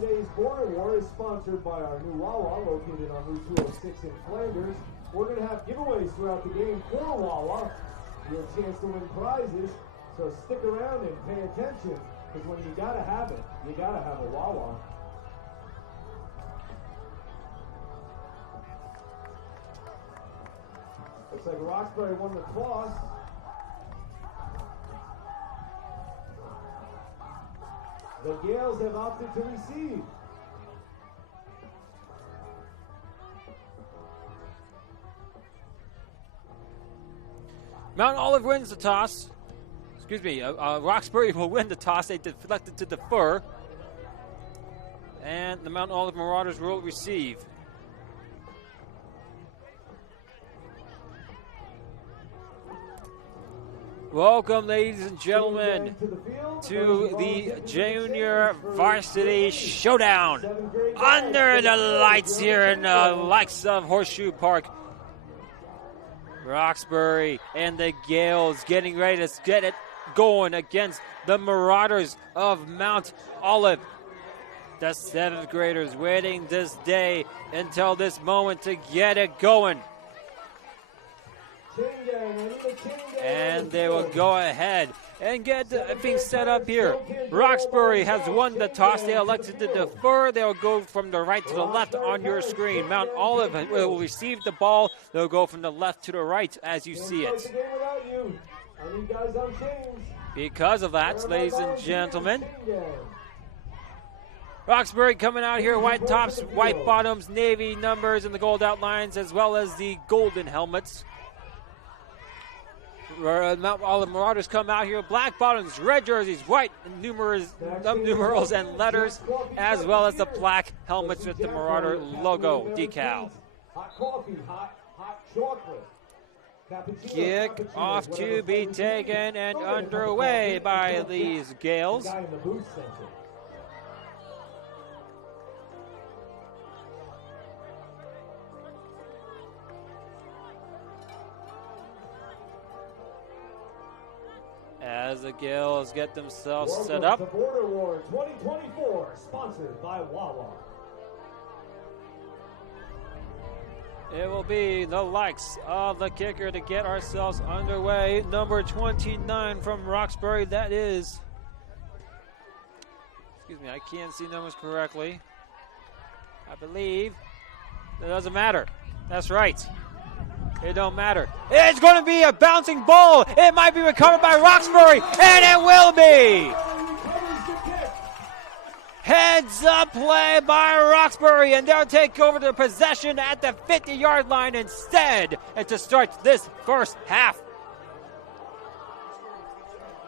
today's Border War is sponsored by our new Wawa located on Route 206 in Flanders. We're going to have giveaways throughout the game for Wawa. You have a chance to win prizes, so stick around and pay attention, because when you got to have it, you got to have a Wawa. Looks like Roxbury won the toss. The Gales have opted to receive. Mount Olive wins the toss. Excuse me, Roxbury will win the toss. They deflected to defer. And the Mount Olive Marauders will receive. Welcome, ladies and gentlemen, to the Junior Varsity Showdown under the lights here in the likes of Horseshoe Park. Roxbury and the Gales getting ready to get it going against the Marauders of Mount Olive. The 7th graders waiting this day until this moment to get it going. And they will go ahead and get things set up here. Roxbury has won the toss. They elected to defer. They'll go from the right to the left on your screen. Mount Olive will receive the ball. They'll go from the left to the right as you see it. Because of that, ladies and gentlemen, Roxbury coming out here, white tops, white bottoms, navy numbers, and the gold outlines, as well as the golden helmets. Mount Olive Marauders come out here, black bottoms, red jerseys, white numerals and letters, as well as the black helmets with the Marauder logo decal. Hot coffee, hot chocolate. Kick off to be taken and underway by these Gales. As the Gales get themselves set up. The Border War 2024, sponsored by Wawa. It will be the likes of the kicker to get ourselves underway. Number 29 from Roxbury, that is. Excuse me, I can't see numbers correctly. I believe it doesn't matter. That's right. It don't matter. It's going to be a bouncing ball. It might be recovered by Roxbury, and it will be. Heads up play by Roxbury, and they'll take over the possession at the 50-yard line instead, and to start this first half.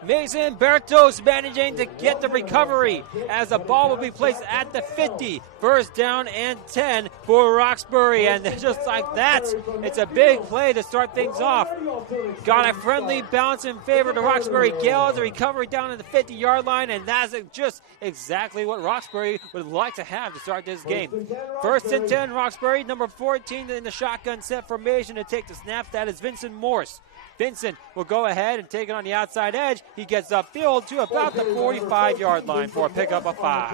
Mason Bertos managing to get the recovery as the ball will be placed at the 50. First down and 10 for Roxbury. And just like that, it's a big play to start things off. Got a friendly bounce in favor of the Roxbury Gales. A recovery down at the 50-yard line, and that's just exactly what Roxbury would like to have to start this game. First and 10, Roxbury, number 14 in the shotgun set formation to take the snap. That is Vincent Morse. Vincent will go ahead and take it on the outside edge. He gets upfield to about the 45-yard line for a pickup of 5.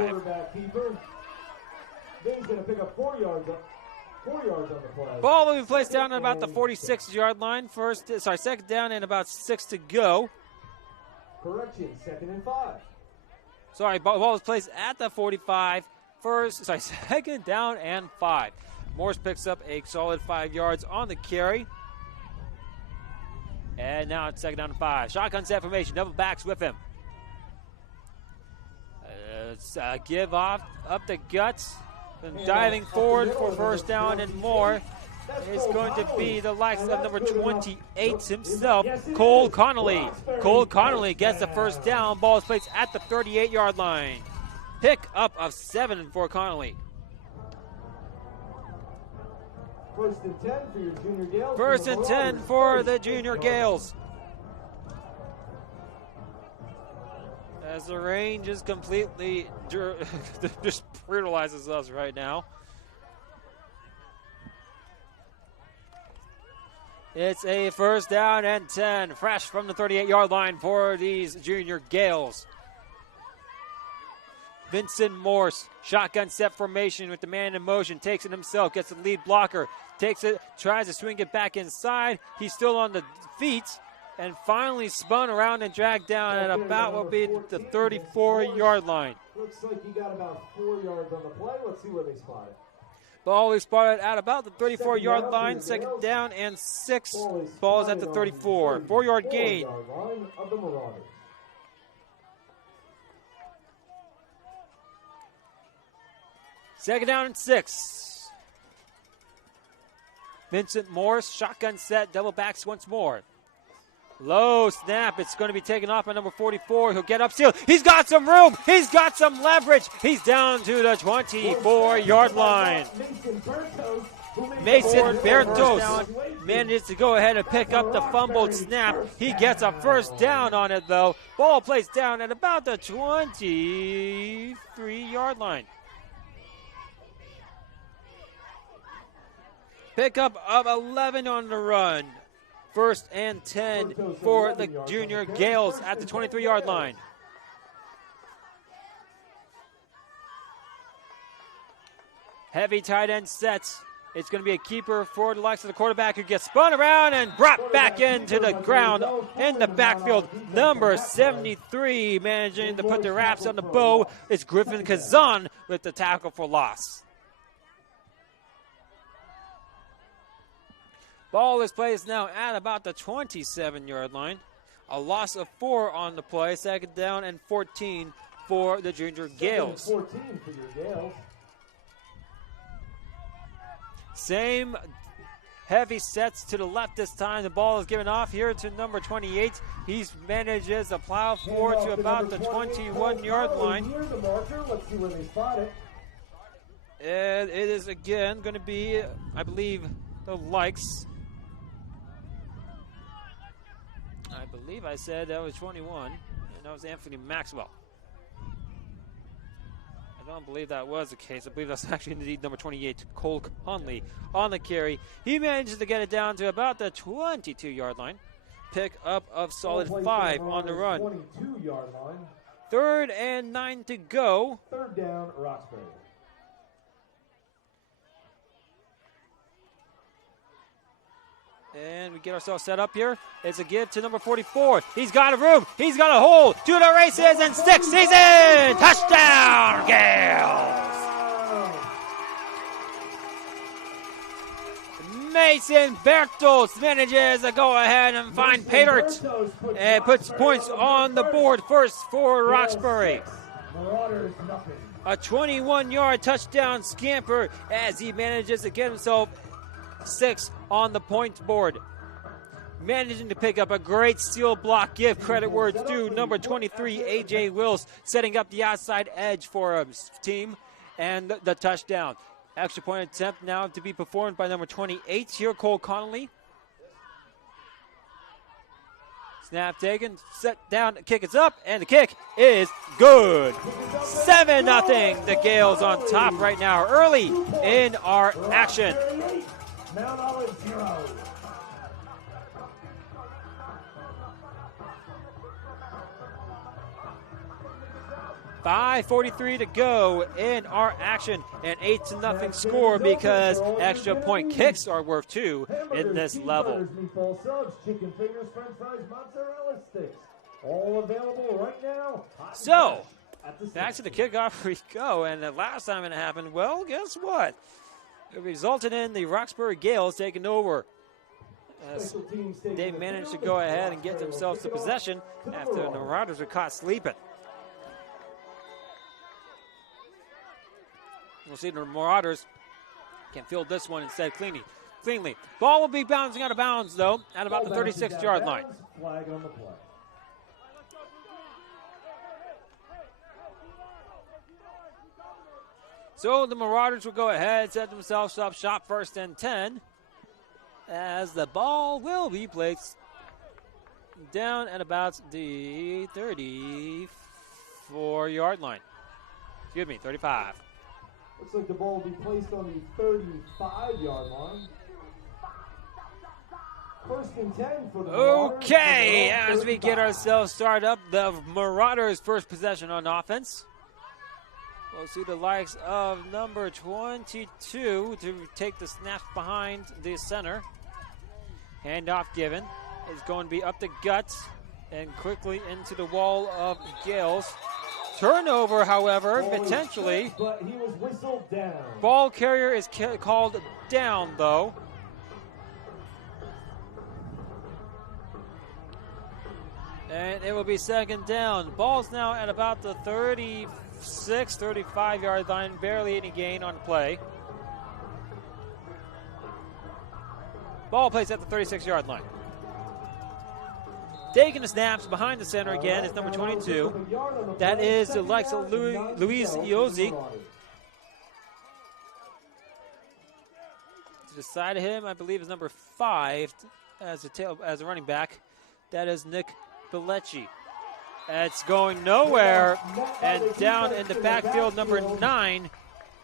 Vin's going to pick up 4 yards on the play. Ball will be placed down at about the 46-yard line. Second down and about 6 to go. Correction, 2nd and 5. Ball was placed at the 45. Second down and 5. Morse picks up a solid 5 yards on the carry. And now it's 2nd down and 5. Shotgun set formation, double backs with him. Give off up the guts. And diving forward for first down and more is going to be the likes of number 28 himself, Cole Connolly. Cole Connolly gets the first down. Ball is placed at the 38-yard line. Pick up of 7 for Connolly. First and 10 for your Junior Gales. First and 10 for the Junior Gales. As the range is completely just brutalizes us right now. It's a first down and 10, fresh from the 38-yard line for these Junior Gales. Vincent Morse, shotgun set formation with the man in motion, takes it himself, gets the lead blocker, takes it, tries to swing it back inside. He's still on the feet, and finally spun around and dragged down at about what would be the 34-yard line. Looks like he got about 4 yards on the play. Let's see where they spot it. Ball is spotted at about the 34-yard line, second down and 6. Ball is at the 34. 4-yard gain. Line of the Marauders. Second down and 6. Vincent Morris, shotgun set, double backs once more. Low snap. It's going to be taken off by number 44. He'll get upfield. He's got some room. He's got some leverage. He's down to the 24-yard line. Mason Bertos manages to go ahead and pick up the fumbled snap. He gets a first down on it, though. Ball placed down at about the 23-yard line. Pickup of 11 on the run. First and 10 for the Junior Gales at the 23-yard line. Heavy tight end sets. It's going to be a keeper for the likes of the quarterback who gets spun around and brought back into the ground in the backfield. Number 73 managing to put the wraps on the bow. It's Griffin Kazan with the tackle for loss. Ball is placed now at about the 27-yard line. A loss of 4 on the play. Second down and 14 for the Junior Gales. 14 for your Gales. Same heavy sets to the left this time. The ball is given off here to number 28. He manages to plow forward to about the 21-yard line. Near the marker. Let's see where they spot it. And it is again going to be, I believe, the likes. I believe I said that was 21, and that was Anthony Maxwell. I don't believe that was the case. I believe that's actually indeed number 28, Cole Conley, on the carry. He manages to get it down to about the 22-yard line. Pick up of solid 5 on the run. 22-yard line. 3rd and 9 to go. Third down, Roxbury. And we get ourselves set up here. It's a give to number 44. He's got a room. He's got a hole. To the races and sticks. He's in. Touchdown, Gales. Mason Bertels manages to go ahead and find Patert and puts points on the board first for Roxbury. A 21-yard touchdown scamper as he manages to get himself 6 on the points board. Managing to pick up a great steal block. Give credit where it's due. Number 23, A.J. Wills, setting up the outside edge for his team. And the touchdown. Extra point attempt now to be performed by number 28 here, Cole Connolly. Snap taken, set down, kick is up, and the kick is good. 7-0. The Gales on top right now, early in our action. Mount Olive 0. 5:43 to go in our action. An 8-0 score because extra point kicks are worth 2 in this level. Meatball subs, chicken fingers, french fries, mozzarella sticks. All available right now. So, back to the kickoff we go. And the last time it happened, well, guess what? It resulted in the Roxbury Gales taking over. They managed to go ahead and get themselves to possession after the Marauders were caught sleeping. We'll see the Marauders can field this one instead cleanly. Ball will be bouncing out of bounds, though, at about the 36-yard line. Flag on the play. So the Marauders will go ahead, set themselves up shop 1st and 10, as the ball will be placed down at about the 34-yard line. Excuse me, 35. Looks like the ball will be placed on the 35-yard line. 1st and 10 for the Marauders. Okay, as we get ourselves started up, the Marauders' first possession on offense. We'll see the likes of number 22 to take the snaps behind the center. Handoff given. Is going to be up the guts and quickly into the wall of Gales. Turnover, however, potentially. But he was whistled down. Ball carrier is called down, though. And it will be second down. Ball's now at about the 36, 35-yard line. Barely any gain on play. Ball plays at the 36-yard line. Taking the snaps behind the center again is number 22. That is the likes of Luis Iozzi. To the side of him, I believe, is number 5 as a running back. That is Nick Bellecci. It's going nowhere, and down in the backfield, number 9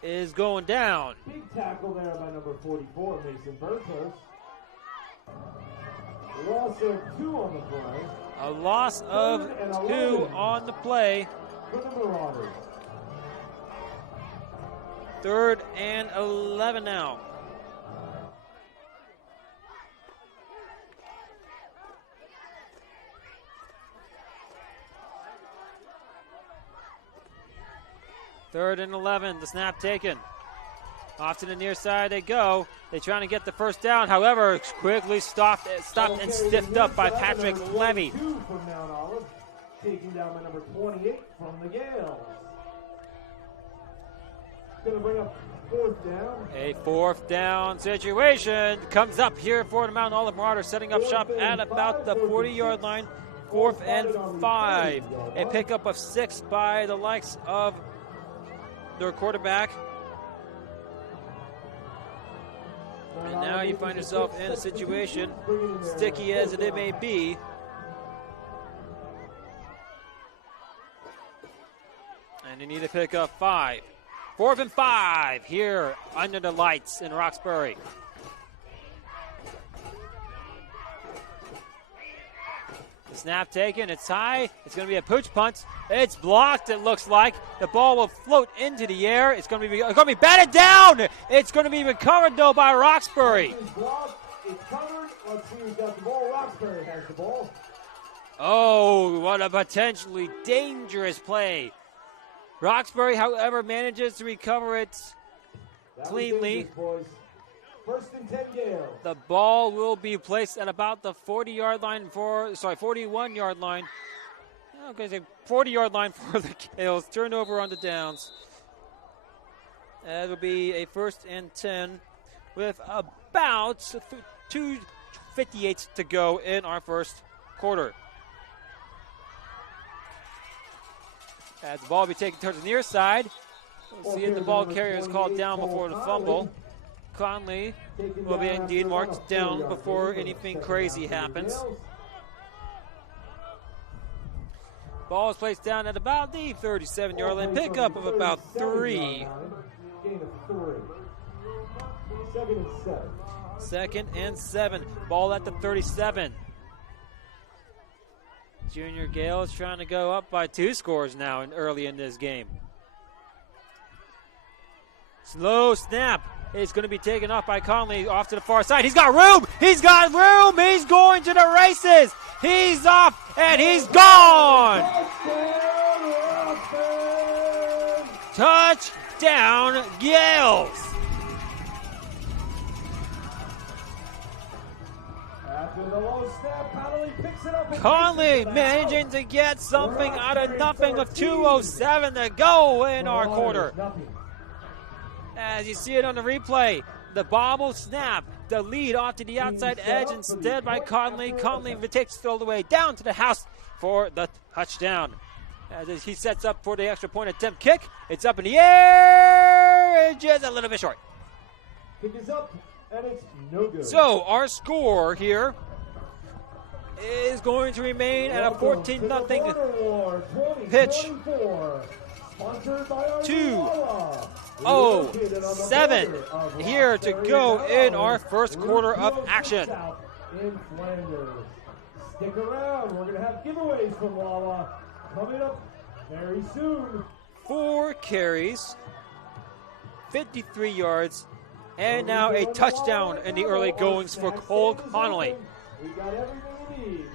is going down. Big tackle there by number 44, Mason Bertos. Loss of 2 on the play. A loss of 2 on the play. For the Marauders. 3rd and 11 now. Third and 11, the snap taken. Off to the near side they go. They're trying to get the first down. However, quickly stopped and stiffed up by Patrick Levy. 2 from Mount Olive, taking down by number 28 from the Gales. Going to bring up 4th down. A 4th down situation comes up here for the Mount Olive Marauders, setting up shop at about the 40-yard line. 4th and 5. A pickup of 6 by the likes of their quarterback. And now you find yourself in a situation, sticky as it may be. And you need to pick up 5. 4th and 5 here under the lights in Roxbury. The snap taken, it's high, it's going to be a pooch punt. It's blocked, it looks like. The ball will float into the air. It's going to be batted down. It's going to be recovered, though, by Roxbury. It's blocked, it's covered. Let's see who's got the ball. Roxbury has the ball. Oh, what a potentially dangerous play. Roxbury, however, manages to recover it cleanly. 1st and 10 Gales. The ball will be placed at about the 41-yard line. Okay, so 40-yard line for the Gales. Turnover on the downs. That will be a 1st and 10 with about 2:58 to go in our first quarter. As the ball will be taken towards the near side. We'll see if the ball carrier is called down before the fumble. Conley will be indeed marked down before anything crazy happens. Ball is placed down at about the 37-yard line. Pickup of about 3. Gain of 3. 2nd and 7. 2nd and 7. Ball at the 37. Junior Gale is trying to go up by 2 scores now early in this game. Slow snap. It's going to be taken off by Conley off to the far side. He's got room. He's got room. He's going to the races. He's off and he's gone. Touchdown, Gales. After the low snap, Conley picks it up. Conley managing to get something out of nothing with 2:07 to go in our quarter. As you see it on the replay, the bobble snap, the lead off to the outside edge instead by Conley. Conley takes it all the way down to the house for the touchdown. As he sets up for the extra point attempt kick, it's up in the air, just a little bit short. Kick is up, and it's no good. So our score here is going to remain at a 14-0 pitch. 2:07 here to go in our first quarter of action. In Flanders. Stick around. We're going to have giveaways from Wawa coming up very soon. 4 carries, 53 yards, and now a touchdown in the early goings for Cole Connolly,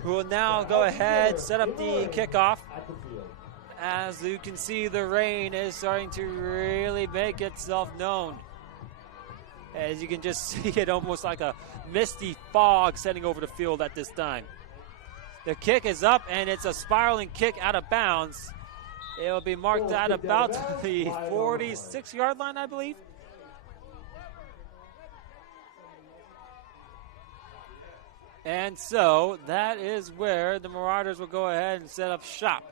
who will now go ahead, set up the kickoff. As you can see, the rain is starting to really make itself known. As you can just see it almost like a misty fog setting over the field at this time. The kick is up, and it's a spiraling kick out of bounds. It will be marked at about the 46-yard line, I believe. And so that is where the Marauders will go ahead and set up shop.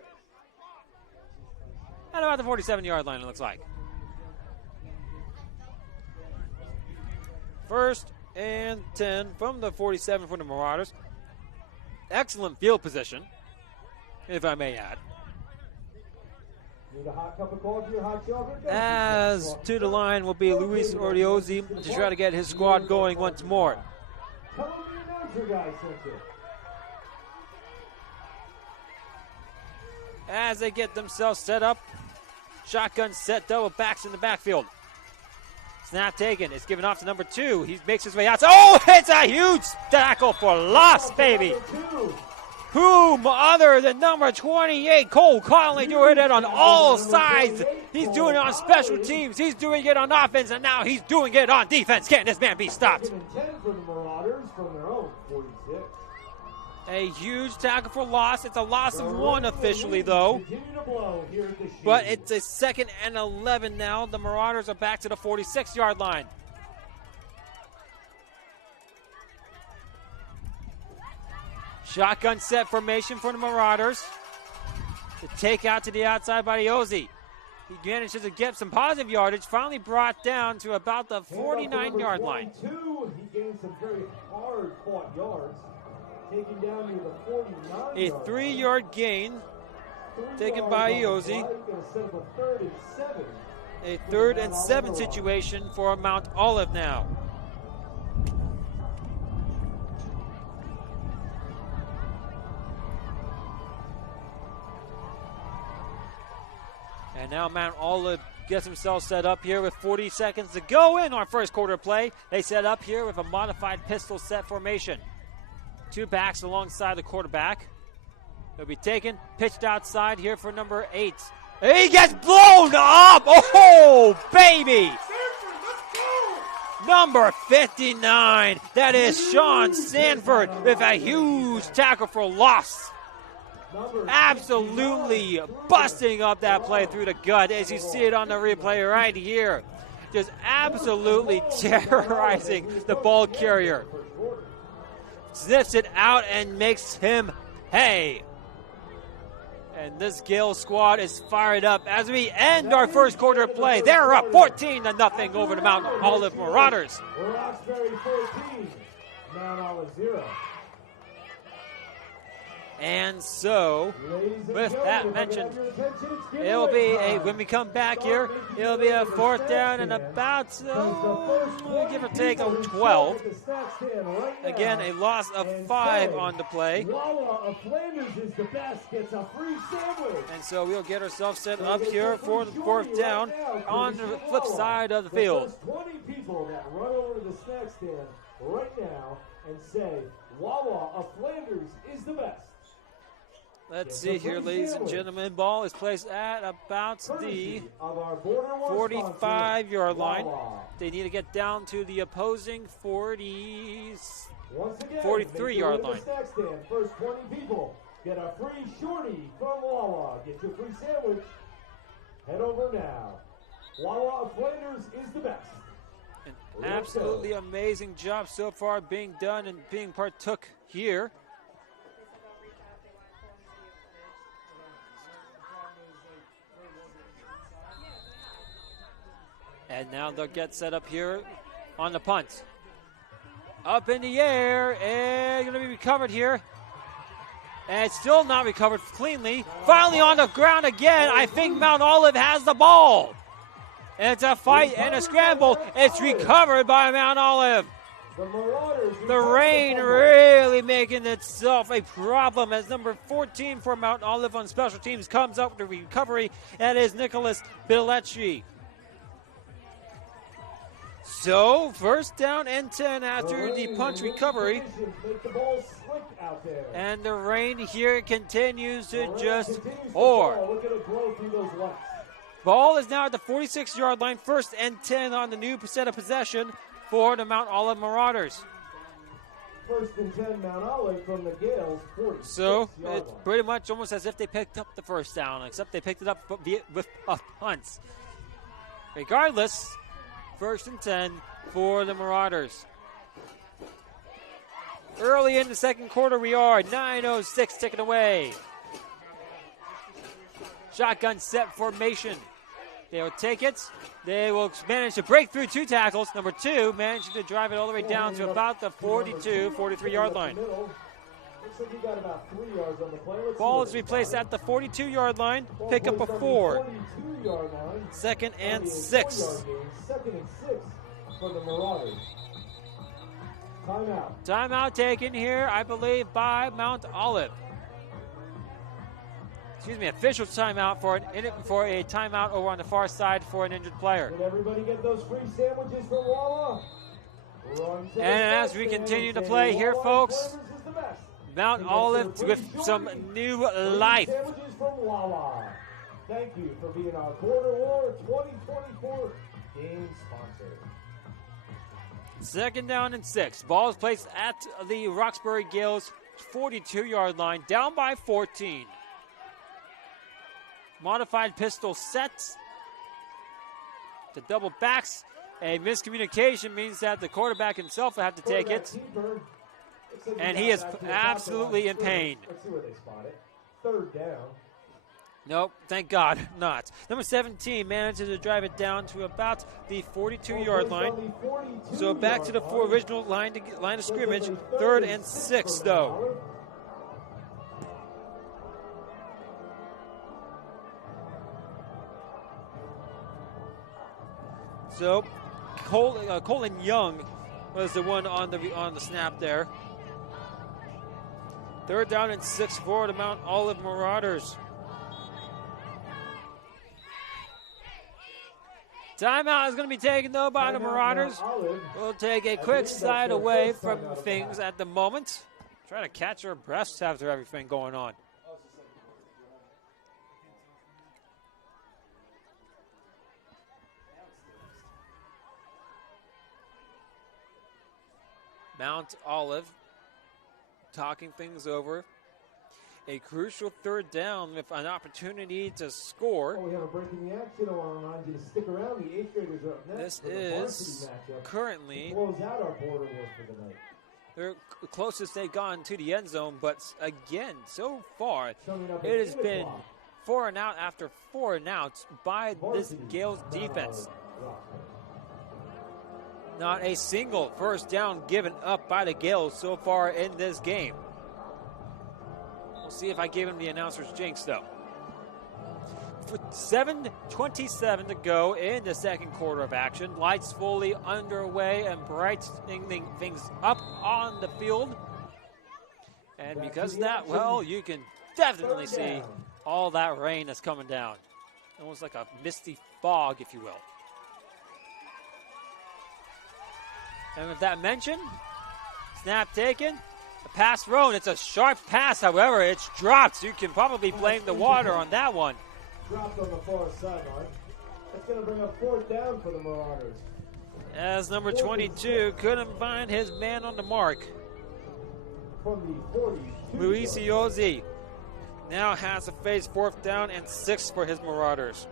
At about the 47-yard line, it looks like. 1st and 10 from the 47 for the Marauders. Excellent field position, if I may add. As to the line will be Luis Oriozi to try to get his squad going once more. As they get themselves set up, shotgun set, double backs in the backfield. Snap taken. It's given off to number 2. He makes his way out. Oh, it's a huge tackle for loss, baby. Whom other than number 28, Cole Connolly, doing it on all sides. He's doing it on special teams. He's doing it on offense, and now he's doing it on defense. Can this man be stopped? A huge tackle for loss. It's a loss of 1 officially, though. But it's a 2nd and 11 now. The Marauders are back to the 46-yard line. Shotgun set formation for the Marauders. The take out to the outside by Oriozi. He manages to get some positive yardage. Finally brought down to about the 49-yard line. He gained some very hard-fought yards. Taken down to the 49. A 3-yard gain taken by Oriozi. A 3rd and 7 situation for Mount Olive now. And now Mount Olive gets himself set up here with 40 seconds to go in our first quarter play. They set up here with a modified pistol set formation. 2 backs alongside the quarterback. They'll be taken, pitched outside here for number 8. He gets blown up! Oh, baby! Number 59. That is Sean Sanford with a huge tackle for loss. Absolutely busting up that play through the gut as you see it on the replay right here. Just absolutely terrorizing the ball carrier. Sniffs it out and makes him hay. And this Gale squad is fired up as we end our first quarter play. They're up 14-0 over the Mount Olive Marauders. Roxbury 14, Mount Olive 0. And so, with that mentioned, it'll be when we come back here, it'll be a 4th down and about, give or take, 12. Again, a loss of 5 on the play. And so we'll get ourselves set up here for the 4th down on the flip side of the field. 20 people that run over to the snack stand right now and say, Wawa of Flanders is the best. Let's see here, ladies and gentlemen. Ball is placed at about the 45-yard line. They need to get down to the opposing 43-yard line. First 20 people get a free shorty from Wawa. Get your free sandwich. Head over now. Wawa of Flanders is the best. An absolutely amazing job so far being done and being partook here. And now they'll get set up here on the punt. Up in the air, and going to be recovered here. And it's still not recovered cleanly. Finally on the ground again. I think Mount Olive has the ball. And it's a fight and a scramble. It's recovered by Mount Olive. The rain really making itself a problem as number 14 for Mount Olive on special teams comes up with the recovery. That is Nicholas Bilecki. So, first down and 10 after the punt recovery. And the rain here continues to just pour. Ball is now at the 46-yard line, first and 10 on the new set of possession for the Mount Olive Marauders. First and 10, Mount Olive from the Gales, 46. So it's pretty much almost as if they picked up the first down, except they picked it up with a punt. Regardless, first and 10 for the Marauders. Early in the second quarter we are, 9:06 ticking away. Shotgun set formation. They will take it. They will manage to break through 2 tackles. Number 2 managing to drive it all the way down to about the 42, 43-yard line. Ball is replaced at the 42-yard line. Pick up a 4. Second and 6. Second and 6 for the Marauders. Timeout. Timeout taken here, I believe, by Mount Olive. Excuse me, official timeout for a timeout over on the far side for an injured player. Did everybody get those free sandwiches from Wawa? And as we continue to play here, folks, Mount Olive with some new life. Sandwiches from Wawa. Thank you for being our Border War 2024 game sponsor. Second down and 6. Ball is placed at the Roxbury Gales 42-yard line, down by 14. Modified pistol sets. The double backs. A miscommunication means that the quarterback himself will have to take it. And he is absolutely in pain. Let's see where they spot it. Third down. Nope, thank God not. Number 17 manages to drive it down to about the 42-yard line. So back to the original line of scrimmage. Third and 6, though. So Colin Young was the one on the snap there. Third down and 6 for the Mount Olive Marauders. Timeout is going to be taken, though, by the Marauders. We'll take a quick side away from things at the moment. Trying to catch our breaths after everything going on. Mount Olive talking things over. A crucial third down with an opportunity to score. We have a break in the action. I want to remind you to stick around. The 8th graders are up next. This is currently close out our border war for the night. They're closest they've gone to the end zone, but again, so far, it has been 4 and out after 4 and outs by this Gales defense. Not a single first down given up by the Gales so far in this game. We'll see if I give him the announcer's jinx, though. With 7:27 to go in the second quarter of action, lights fully underway and brightening things up on the field. And because of that, well, you can definitely see all that rain that's coming down. Almost like a misty fog, if you will. And with that mentioned, snap taken. A pass thrown. It's a sharp pass, however, it's dropped. You can probably blame the water on that one. Dropped on the far sideline. That's going to bring up 4th down for the Marauders. As number 22 couldn't find his man on the mark. From the 42. Luis Iozzi now has to face 4th down and 6 for his Marauders.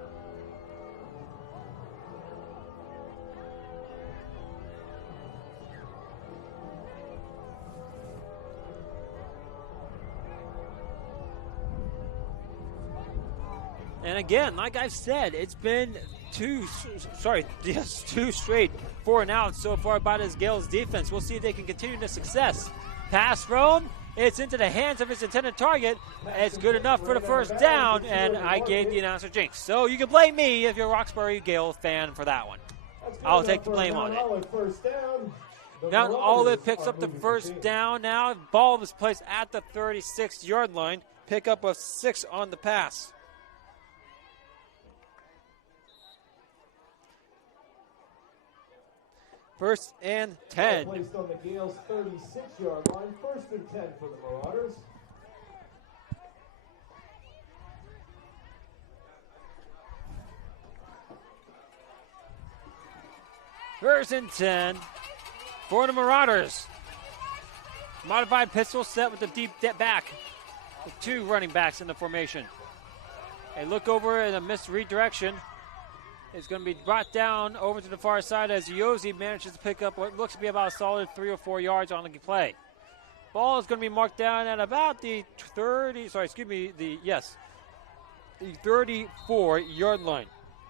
And again, like I've said, it's been two straight 4 and outs so far by this Gales defense. We'll see if they can continue the success. Pass thrown. It's into the hands of its intended target. It's good enough for the first down, and I gave the announcer jinx. So you can blame me if you're a Roxbury Gale fan for that one. I'll take the blame on it. First down. Mount Olive picks up the first down now. Ball is placed at the 36-yard line. Pickup of 6 on the pass. First and 10. Placed on the Gales' 36-yard line. First and 10 for the Marauders. First and 10 for the Marauders. Modified pistol set with the deep back. With 2 running backs in the formation. A look over in a missed redirection. Is going to be brought down over to the far side as Yosi manages to pick up what looks to be about a solid 3 or 4 yards on the play. Ball is going to be marked down at about the 34-yard line.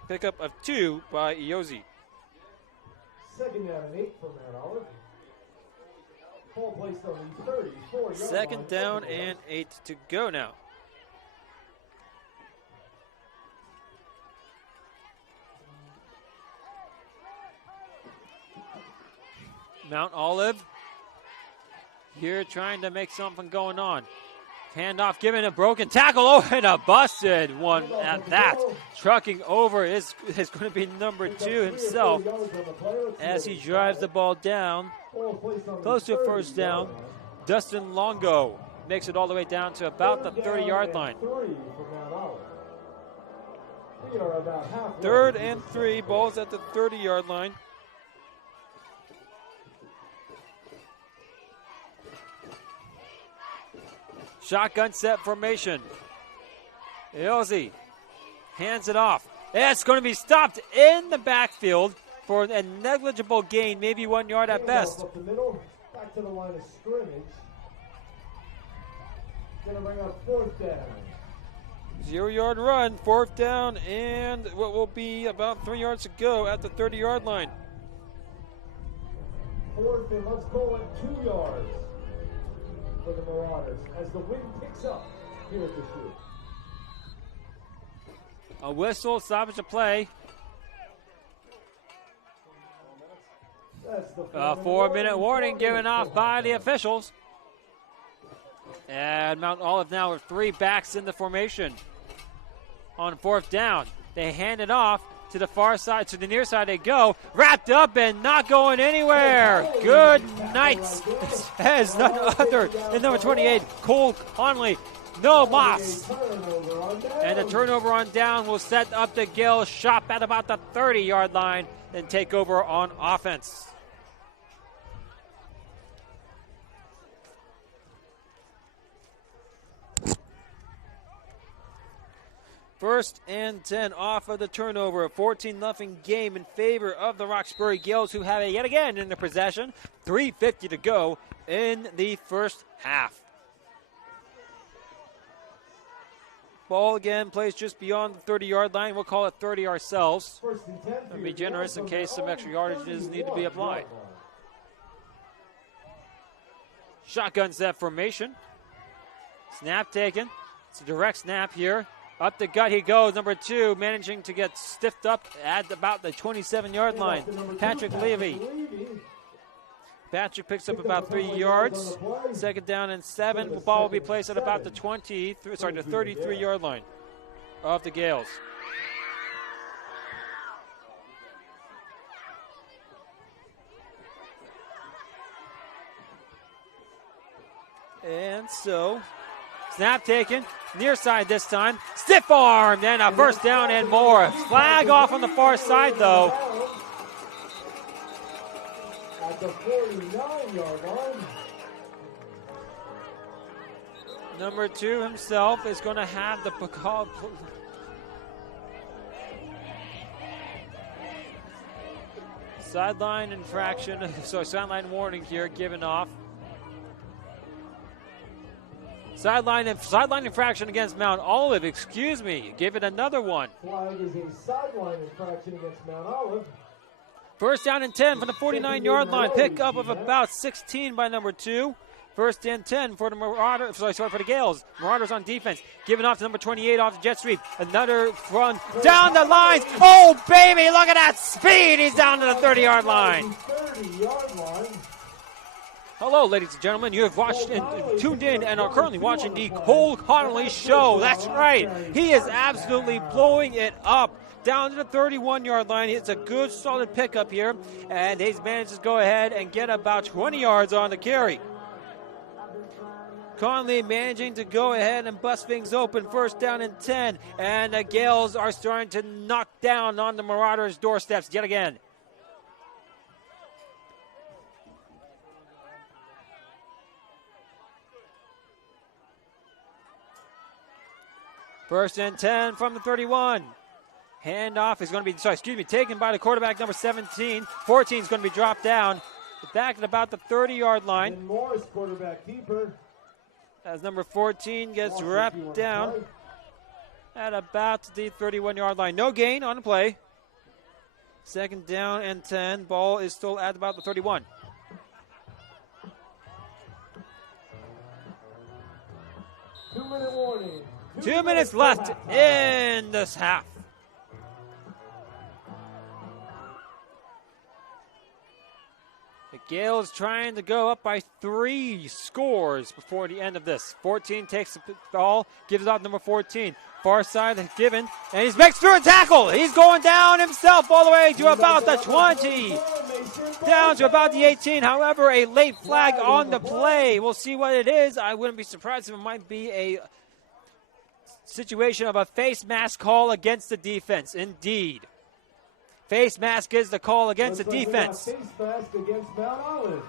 Pickup of 2 by Yosi. Second down and 8 for Mount Olive. Ball placed on the 34-yard line. Second down and 8 to go now. Mount Olive here trying to make something going on. Handoff given, a broken tackle. Oh, and a busted one at that. Trucking over is going to be number 2 himself as he drives the ball down. Close to a first down. Dustin Longo makes it all the way down to about the 30-yard line. 3rd and 3, balls at the 30-yard line. Shotgun set formation. Yosi hands it off. It's going to be stopped in the backfield for a negligible gain, maybe 1 yard at best. Up the middle, back to the line of scrimmage. Going to bring up 4th down. 0-yard run, 4th down, and what will be about 3 yards to go at the 30-yard line. 4th and let's call it 2 yards for the Marauders as the wind picks up here at the shoot. A whistle, stoppage of play. That's the 4-minute warning given off by the officials. And Mount Olive now with 3 backs in the formation. On 4th down, they hand it off to the far side, to the near side they go. Wrapped up and not going anywhere. Good night, says none other than number 28, Cole Conley. No Moss. And the turnover on down will set up the Gales shop at about the 30-yard line and take over on offense. First and 10 off of the turnover. A 14-0 game in favor of the Roxbury Gales, who have it yet again in their possession. 3:50 to go in the first half. Ball again plays just beyond the 30-yard line. We'll call it 30 ourselves. And be generous in case some extra yardages need to be applied. Shotgun set formation. Snap taken. It's a direct snap here. Up the gut he goes, number 2, managing to get stiffed up at about the 27-yard line. Patrick Levy. Patrick picks up about 3 yards. Second down and 7. The ball will be placed at about the 33-yard line of the Gales. And so, snap taken. Near side this time. Stiff arm, and a first down and more. Flag off on the far side, though. At the 49-yard line. Number 2 himself is going to have the call. Sideline infraction, so sideline warning here given off. Sideline infraction against Mount Olive, excuse me. Give it another one. Flag is a sideline infraction against Mount Olive. First down and 10 from the 49-yard line. Pickup of about 16 by number 2. First and 10 for the Marauders. For the Gales. Marauders on defense. Giving off to number 28 off the jet sweep. Another run down the lines. Oh, baby, look at that speed. He's down to the 30-yard line. 30-yard line. Hello, ladies and gentlemen. You have watched and tuned in and are currently watching the Cole Connolly Show. That's right. He is absolutely blowing it up. Down to the 31-yard line. It's a good, solid pickup here. And he's managed to go ahead and get about 20 yards on the carry. Conley managing to go ahead and bust things open. First down and 10. And the Gales are starting to knock down on the Marauders' doorsteps yet again. First and 10 from the 31. Handoff is going to be, taken by the quarterback, number 17. 14 is going to be dropped down. Back at about the 30-yard line. And Morris, quarterback keeper. As number 14 gets wrapped down at about the 31-yard line. No gain on the play. Second down and 10. Ball is still at about the 31. Two-minute warning. 2 minutes left in this half. The Gales trying to go up by 3 scores before the end of this. 14 takes the ball, gives it out number 14. Far side given, and he's makes through a tackle. He's going down himself all the way to about the 20. Down to about the 18. However, a late flag on the play. We'll see what it is. I wouldn't be surprised if it might be a situation of a face mask call against the defense. Indeed. Face mask is the call against the defense. Face mask against Mount Olive.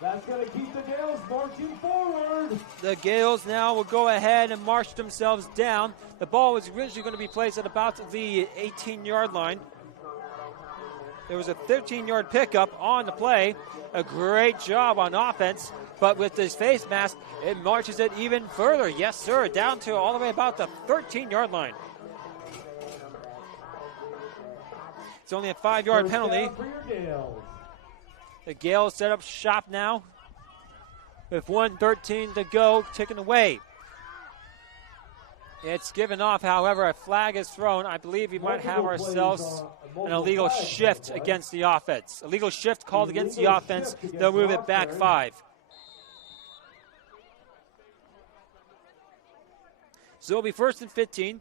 That's going to keep the Gales marching forward. The Gales now will go ahead and march themselves down. The ball was originally going to be placed at about the 18-yard line. There was a 13-yard pickup on the play. A great job on offense. But with this face mask, it marches it even further. Yes, sir. Down to all the way about the 13-yard line. It's only a 5-yard penalty. The Gales set up shop now with 1:13 to go, taken away. It's given off, however, a flag is thrown. I believe we might have ourselves an illegal shift against the offense. Illegal shift called against the offense. They'll move it back 5. So it'll be 1st and 15.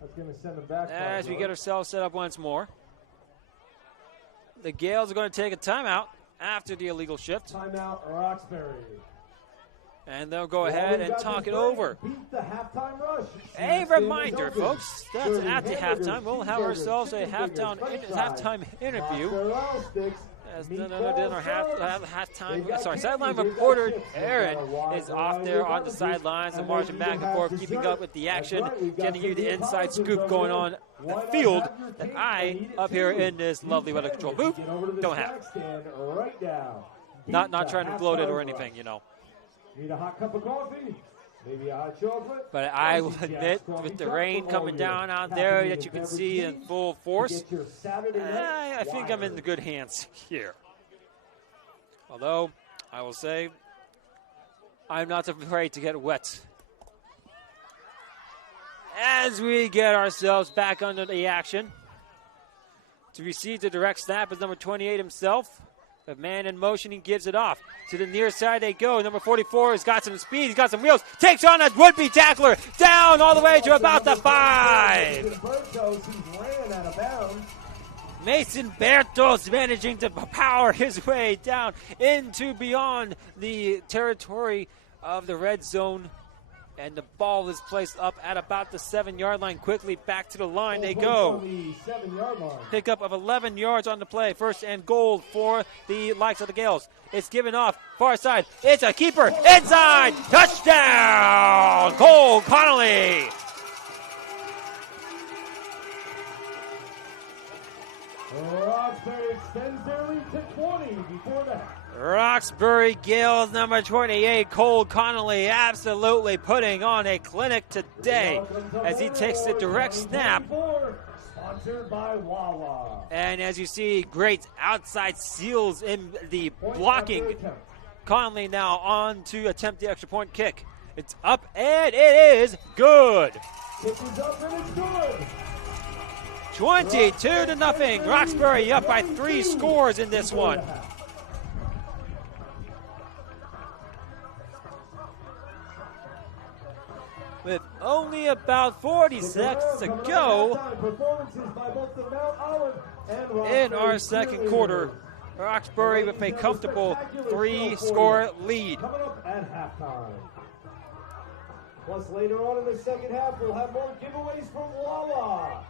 That's going to send them back. As we get ourselves set up once more. The Gales are going to take a timeout after the illegal shift. Timeout, Roxbury. And they'll go ahead and talk it over. Beat the halftime rush. A reminder, folks, that's at the halftime. We'll have ourselves a halftime interview. Sideline reporter Aaron is off there on the sidelines and marching back and forth, keeping up with the action, getting you the inside scoop going on the field that I, up here in this lovely weather control booth, don't have. Not trying to bloat it or anything, you know. Need a hot cup of coffee? Maybe a hot chocolate? But I will admit, with the rain coming down out there that you can see in full force, I think I'm in the good hands here. Although, I will say, I'm not afraid to get wet. As we get ourselves back under the action, to receive the direct snap is number 28 himself. The man in motion, he gives it off. To the near side they go. Number 44 has got some speed. He's got some wheels. Takes on a would-be tackler. Down all the way to about the 5. Mason Bertos managing to power his way down into beyond the territory of the red zone. And the ball is placed up at about the 7-yard line. Quickly back to the line they go. Pickup of 11 yards on the play. First and goal for the likes of the Gales. It's given off. Far side. It's a keeper. Inside. Touchdown. Cole Connolly. Roxbury extends their lead to 20 before the half. Roxbury Gales, number 28, Cole Connolly, absolutely putting on a clinic today as he takes the direct snap. Sponsored by Wawa. And as you see, great outside seals in the blocking. Connolly now on to attempt the extra point kick. It's up and it is good. Kick is up and it's good. 22-0. Roxbury up by 3 scores in this one. with only about 40 seconds to go in our second quarter. Roxbury with a comfortable 3-score lead. Coming up at halftime. Plus, later on in the second half, we'll have more giveaways from Wawa.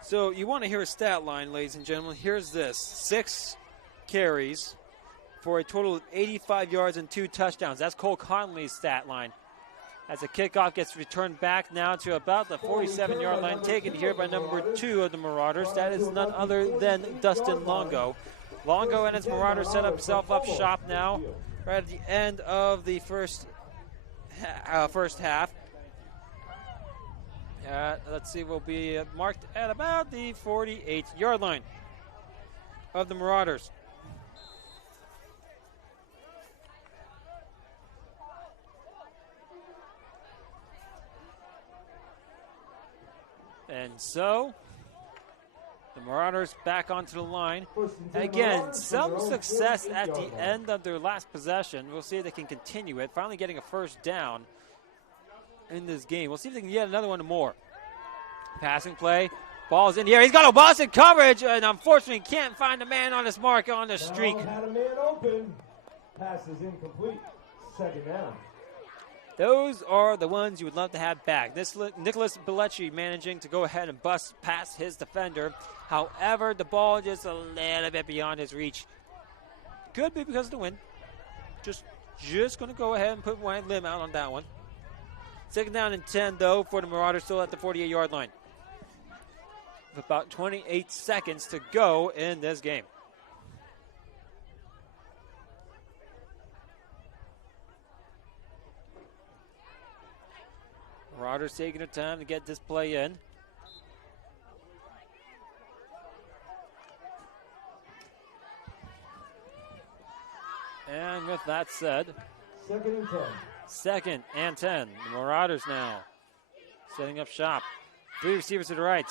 So you want to hear a stat line, ladies and gentlemen. Here's this. 6 carries for a total of 85 yards and 2 touchdowns. That's Cole Conley's stat line. As the kickoff gets returned back now to about the 47-yard line, taken here by number 2 of the Marauders. That is none other than Dustin Longo. Longo and his Marauders set himself up shop now, right at the end of the first half. Let's see, will be marked at about the 48-yard line of the Marauders. And so, the Marauders back onto the line. Again, some success at the end of their last possession. We'll see if they can continue it. Finally getting a first down in this game. We'll see if they can get another one more. Passing play. Ball's in here. He's got a Boston coverage, and unfortunately can't find a man on his mark on the streak. Had a man open. Pass is incomplete. Second down. Those are the ones you would love to have back. This Nicholas Bellecci managing to go ahead and bust past his defender. However, the ball just a little bit beyond his reach. Could be because of the wind. Just going to go ahead and put my limb out on that one. Second down and 10, though, for the Marauders, still at the 48-yard line. With about 28 seconds to go in this game. Marauders taking their time to get this play in. And with that said, second and 10. The Marauders now setting up shop. 3 receivers to the right.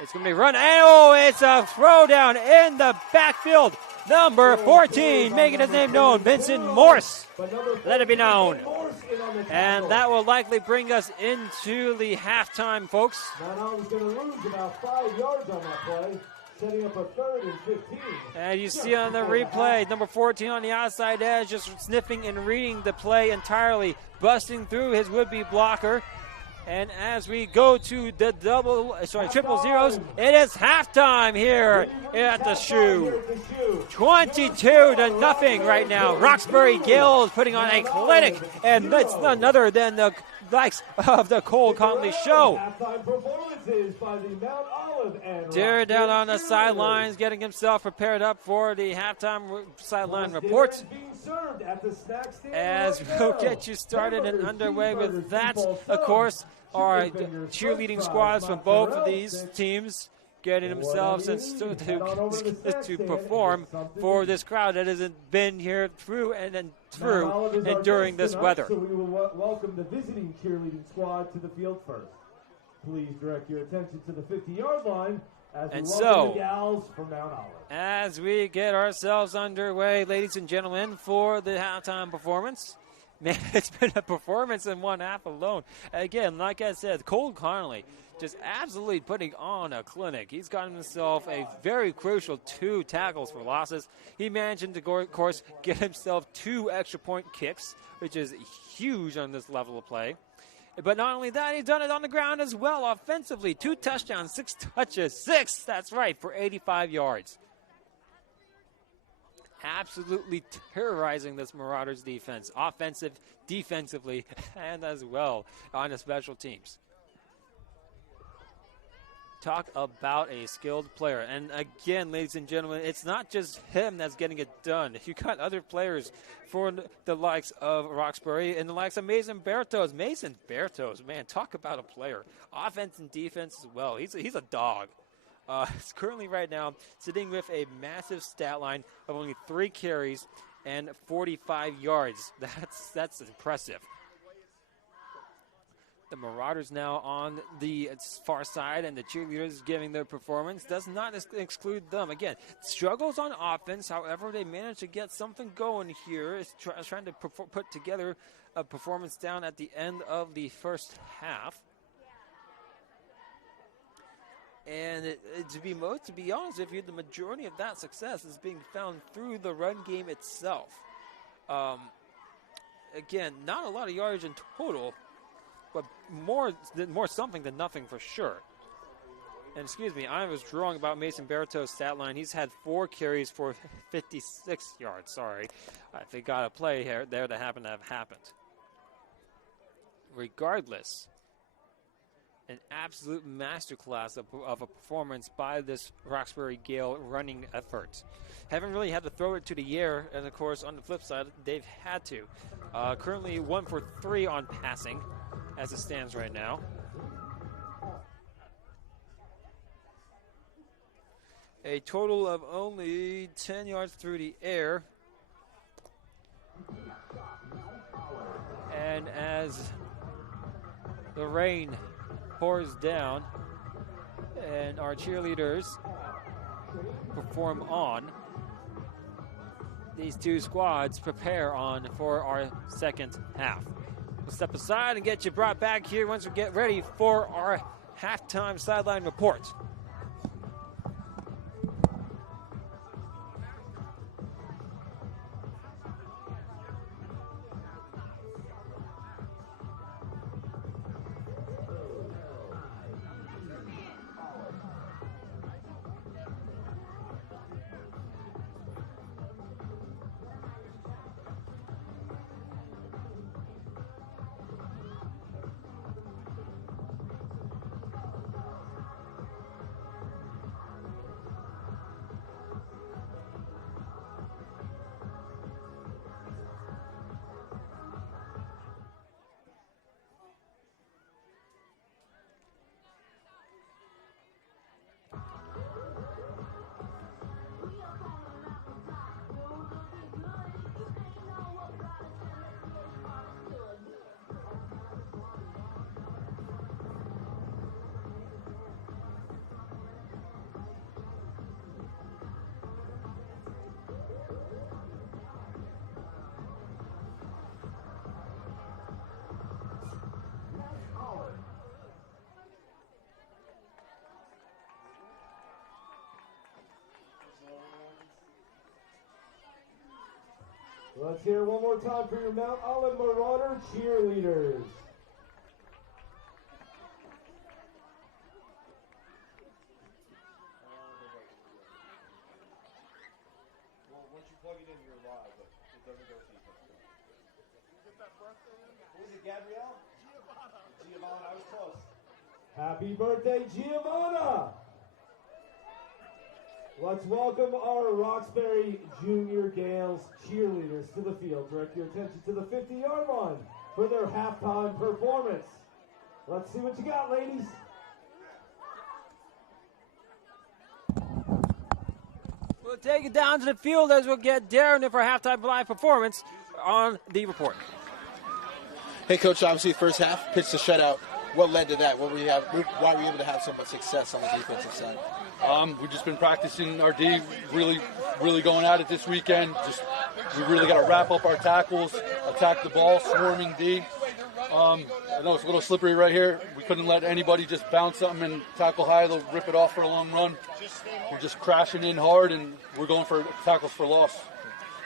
It's going to be run. Oh, it's a throwdown in the backfield. Number 14, making his name known, Vincent Morse. Let it be known. And that will likely bring us into the halftime, folks. Now he's going to lose about 5 yards on that play, setting up a 3rd and 15. And you see on the replay, number 14 on the outside edge, just sniffing and reading the play entirely, busting through his would-be blocker. And as we go to the triple zeros, it is halftime here at the Shoe. 22-0 right now. Roxbury Gills putting on a clinic, and that's none other than the likes of the Cole Conley Show. Jared down on the sidelines, getting himself prepared up for the halftime sideline report. As we'll get you started and underway with that, of course, our cheerleading squads from both of these teams getting themselves to perform for this crowd that hasn't been here through and during this weather. So we will welcome the visiting cheerleading squad to the field first. Please direct your attention to the 50-yard line as we welcome the gals from Mount Olive. As we get ourselves underway, ladies and gentlemen, for the halftime performance. Man, it's been a performance in one half alone. Again, like I said, Cole Conley just absolutely putting on a clinic. He's gotten himself a very crucial 2 tackles for losses. He managed to, of course, get himself 2 extra point kicks, which is huge on this level of play. But not only that, he's done it on the ground as well offensively. 2 touchdowns, 6 touches. 6, that's right, for 85 yards. Absolutely terrorizing this Marauders defense, offensive, defensively, and as well on the special teams. Talk about a skilled player. And again, ladies and gentlemen, it's not just him that's getting it done. You got other players for the likes of Roxbury and the likes of Mason Bertos. Mason Bertos, man, talk about a player. Offense and defense as well. He's a dog. It's currently right now sitting with a massive stat line of only 3 carries and 45 yards. That's impressive. The Marauders now on the far side, and the cheerleaders giving their performance does not exclude them. Again, struggles on offense. However, they managed to get something going here. It's trying to put together a performance down at the end of the first half. And to be honest with you, the majority of that success is being found through the run game itself. Again, not a lot of yardage in total, but more something than nothing for sure. And excuse me, I was wrong about Mason Berto's stat line. He's had 4 carries for 56 yards. Sorry, I forgot a play there that happened to have happened. Regardless, an absolute masterclass of a performance by this Roxbury Gale running effort. Haven't really had to throw it to the air, and of course, on the flip side, they've had to. Currently 1 for 3 on passing, as it stands right now. A total of only 10 yards through the air. And as the rain pours down and our cheerleaders perform on, these two squads prepare on for our second half. We'll step aside and get you brought back here once we get ready for our halftime sideline report. Let's hear one more time for your Mount Olive Marauder cheerleaders. Well, once you plug it in, you're live, but it doesn't go through. Get that birthday in? Who is it, Gabrielle? Giovanna, I was close. Happy birthday, Giovanna! Let's welcome our Roxbury Junior Gales cheerleaders to the field. Direct your attention to the 50-yard line for their halftime performance. Let's see what you got, ladies. We'll take it down to the field as we'll get Darren for our halftime live performance on the report. Hey, Coach, obviously first half, pitched a shutout. What led to that? Why were you able to have so much success on the defensive side? We've just been practicing our D, really going at it this weekend. We really got to wrap up our tackles, attack the ball, swarming D. I know it's a little slippery right here. We couldn't let anybody just bounce something and tackle high. They'll rip it off for a long run. We're just crashing in hard, and we're going for tackles for loss.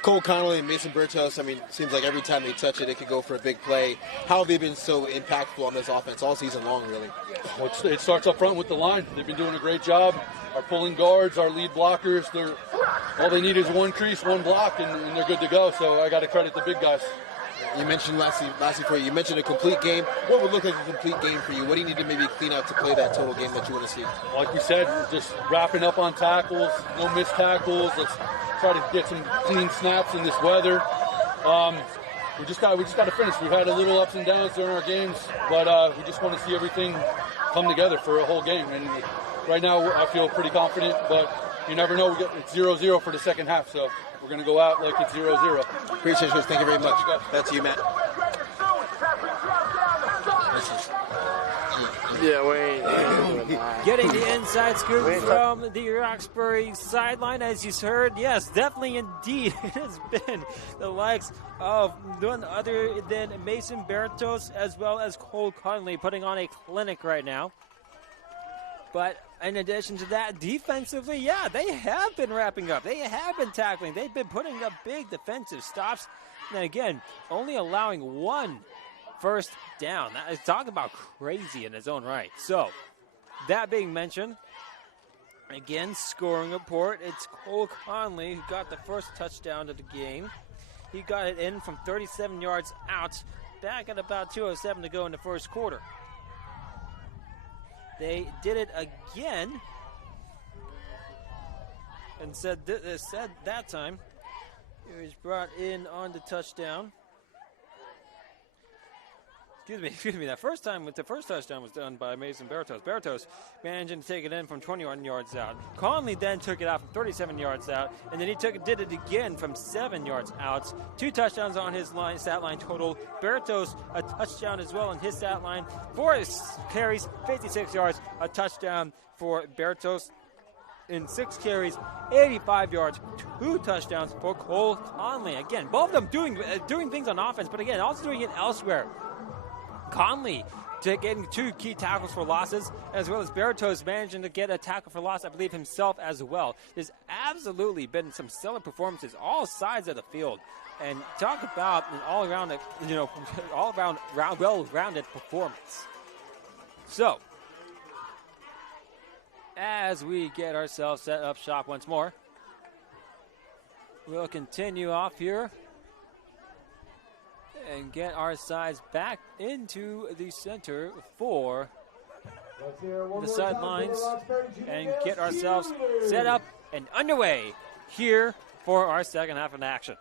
Cole Connolly and Mason Bertos, I mean, it seems like every time they touch it, it could go for a big play. How have they been so impactful on this offense all season long, really? Well, it starts up front with the line. They've been doing a great job. Our pulling guards, our lead blockers, all they need is one crease, one block, and they're good to go. So I got to credit the big guys. You mentioned, lastly for you mentioned a complete game. What would look like a complete game for you? What do you need to maybe clean up to play that total game that you want to see? Like we said, we're just wrapping up on tackles, no missed tackles. Let's try to get some clean snaps in this weather. We just got to finish. We've had a little ups and downs during our games, but we just want to see everything come together for a whole game. And right now, I feel pretty confident, but you never know. It's 0-0 for the second half, so we're going to go out like it's 0-0. Appreciate it, Chris. Thank you very much. That's you, Matt. Yeah, we ain't doing that. Getting the inside scoop from the Roxbury sideline, as you heard. Yes, definitely indeed. It has been the likes of none other than Mason Bertos as well as Cole Conley putting on a clinic right now. But in addition to that, defensively, yeah, they have been wrapping up. They have been tackling. They've been putting up big defensive stops. And again, only allowing one first down. That is talking about crazy in its own right. So, that being mentioned, again, scoring report. It's Cole Conley who got the first touchdown of the game. He got it in from 37 yards out, back at about 2:07 to go in the first quarter. They did it again, and said that time he was brought in on the touchdown. Excuse me. The first touchdown was done by Mason Bertos. Bertos managing to take it in from 21 yards out. Conley then took it out from 37 yards out, and then he did it again from 7 yards out. 2 touchdowns on his stat line total. Bertos a touchdown as well on his stat line. 4 carries, 56 yards, a touchdown for Bertos. In 6 carries, 85 yards, 2 touchdowns for Cole Conley. Again, both of them doing things on offense, but again, also doing it elsewhere. Conley getting 2 key tackles for losses, as well as Bertos managing to get a tackle for loss, I believe, himself as well. There's absolutely been some stellar performances all sides of the field. And talk about an all-around, well-rounded performance. So, as we get ourselves set up shop once more, we'll continue off here and get our sides back into the center for the sidelines and get ourselves set up and underway here for our second half of action.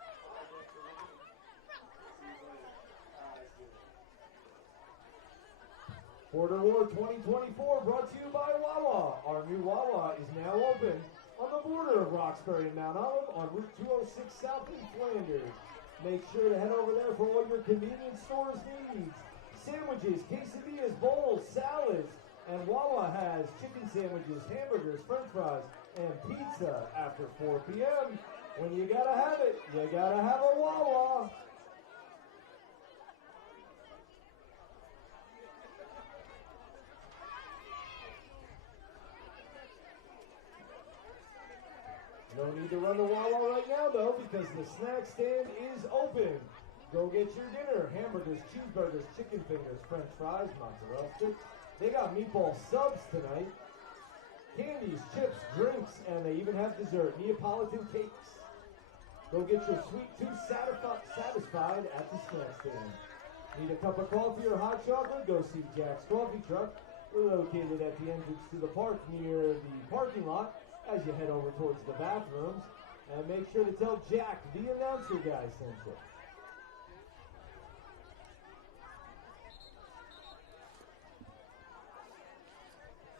Border War 2024 brought to you by Wawa. Our new Wawa is now open on the border of Roxbury and Mount Olive on Route 206 South in Flanders. Make sure to head over there for all your convenience stores needs. Sandwiches, quesadillas, bowls, salads, and Wawa has chicken sandwiches, hamburgers, french fries, and pizza after 4 p.m. When you gotta have it, you gotta have a Wawa. No need to run the Wawa right now, though, because the snack stand is open. Go get your dinner. Hamburgers, cheeseburgers, chicken fingers, french fries, mozzarella sticks. They got meatball subs tonight. Candies, chips, drinks, and they even have dessert, Neapolitan cakes. Go get your sweet tooth satisfied at the snack stand. Need a cup of coffee or hot chocolate? Go see Jack's Coffee Truck. We're located at the entrance to the park near the parking lot as you head over towards the bathrooms. And make sure to tell Jack, the announcer guy, sent you.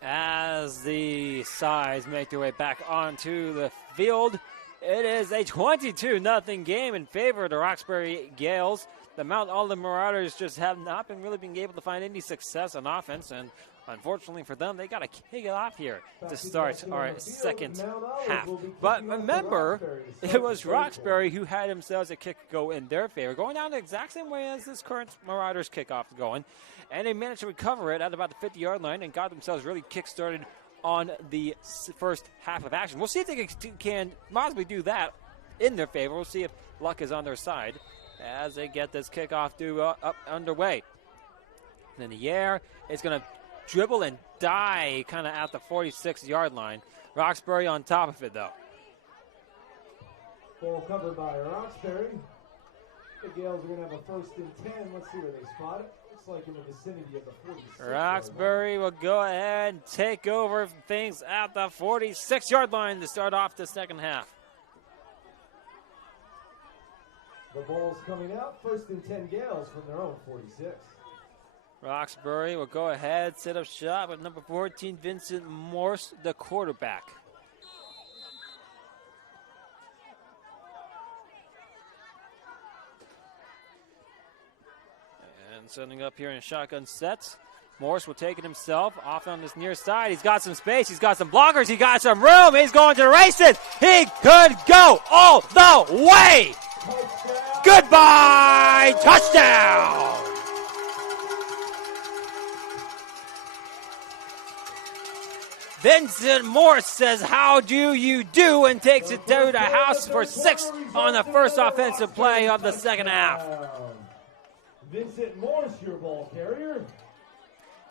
As the sides make their way back onto the field, it is a 22-0 game in favor of the Roxbury Gales. The Mount Olive Marauders just have not been able to find any success on offense, and unfortunately for them, they got to kick it off here to start our second half. But remember, it was Roxbury who had themselves a kick go in their favor, going down the exact same way as this current Marauders kickoff is going, and they managed to recover it at about the 50-yard line and got themselves really kick-started on the first half of action. We'll see if they can possibly do that in their favor. We'll see if luck is on their side as they get this kickoff up underway. And in the air, it's going to dribble and die kind of at the 46-yard line. Roxbury on top of it, though. Ball covered by Roxbury. The Gales are going to have a 1st and 10. Let's see where they spot it. Looks like in the vicinity of the 46. Roxbury will go ahead and take over things at the 46-yard line to start off the second half. The ball's coming out. 1st and 10 Gales from their own 46. Roxbury will go ahead, set up shop at number 14, Vincent Morse, the quarterback. And setting up here in shotgun sets Morse will take it himself off on this near side. He's got some space. He's got some blockers. He got some room. He's going to race it. He could go all the way. Goodbye. Touchdown. Vincent Morse says, how do you do, and takes it to the house for 6 on the first offensive play of the second half. Vincent Morse, your ball carrier.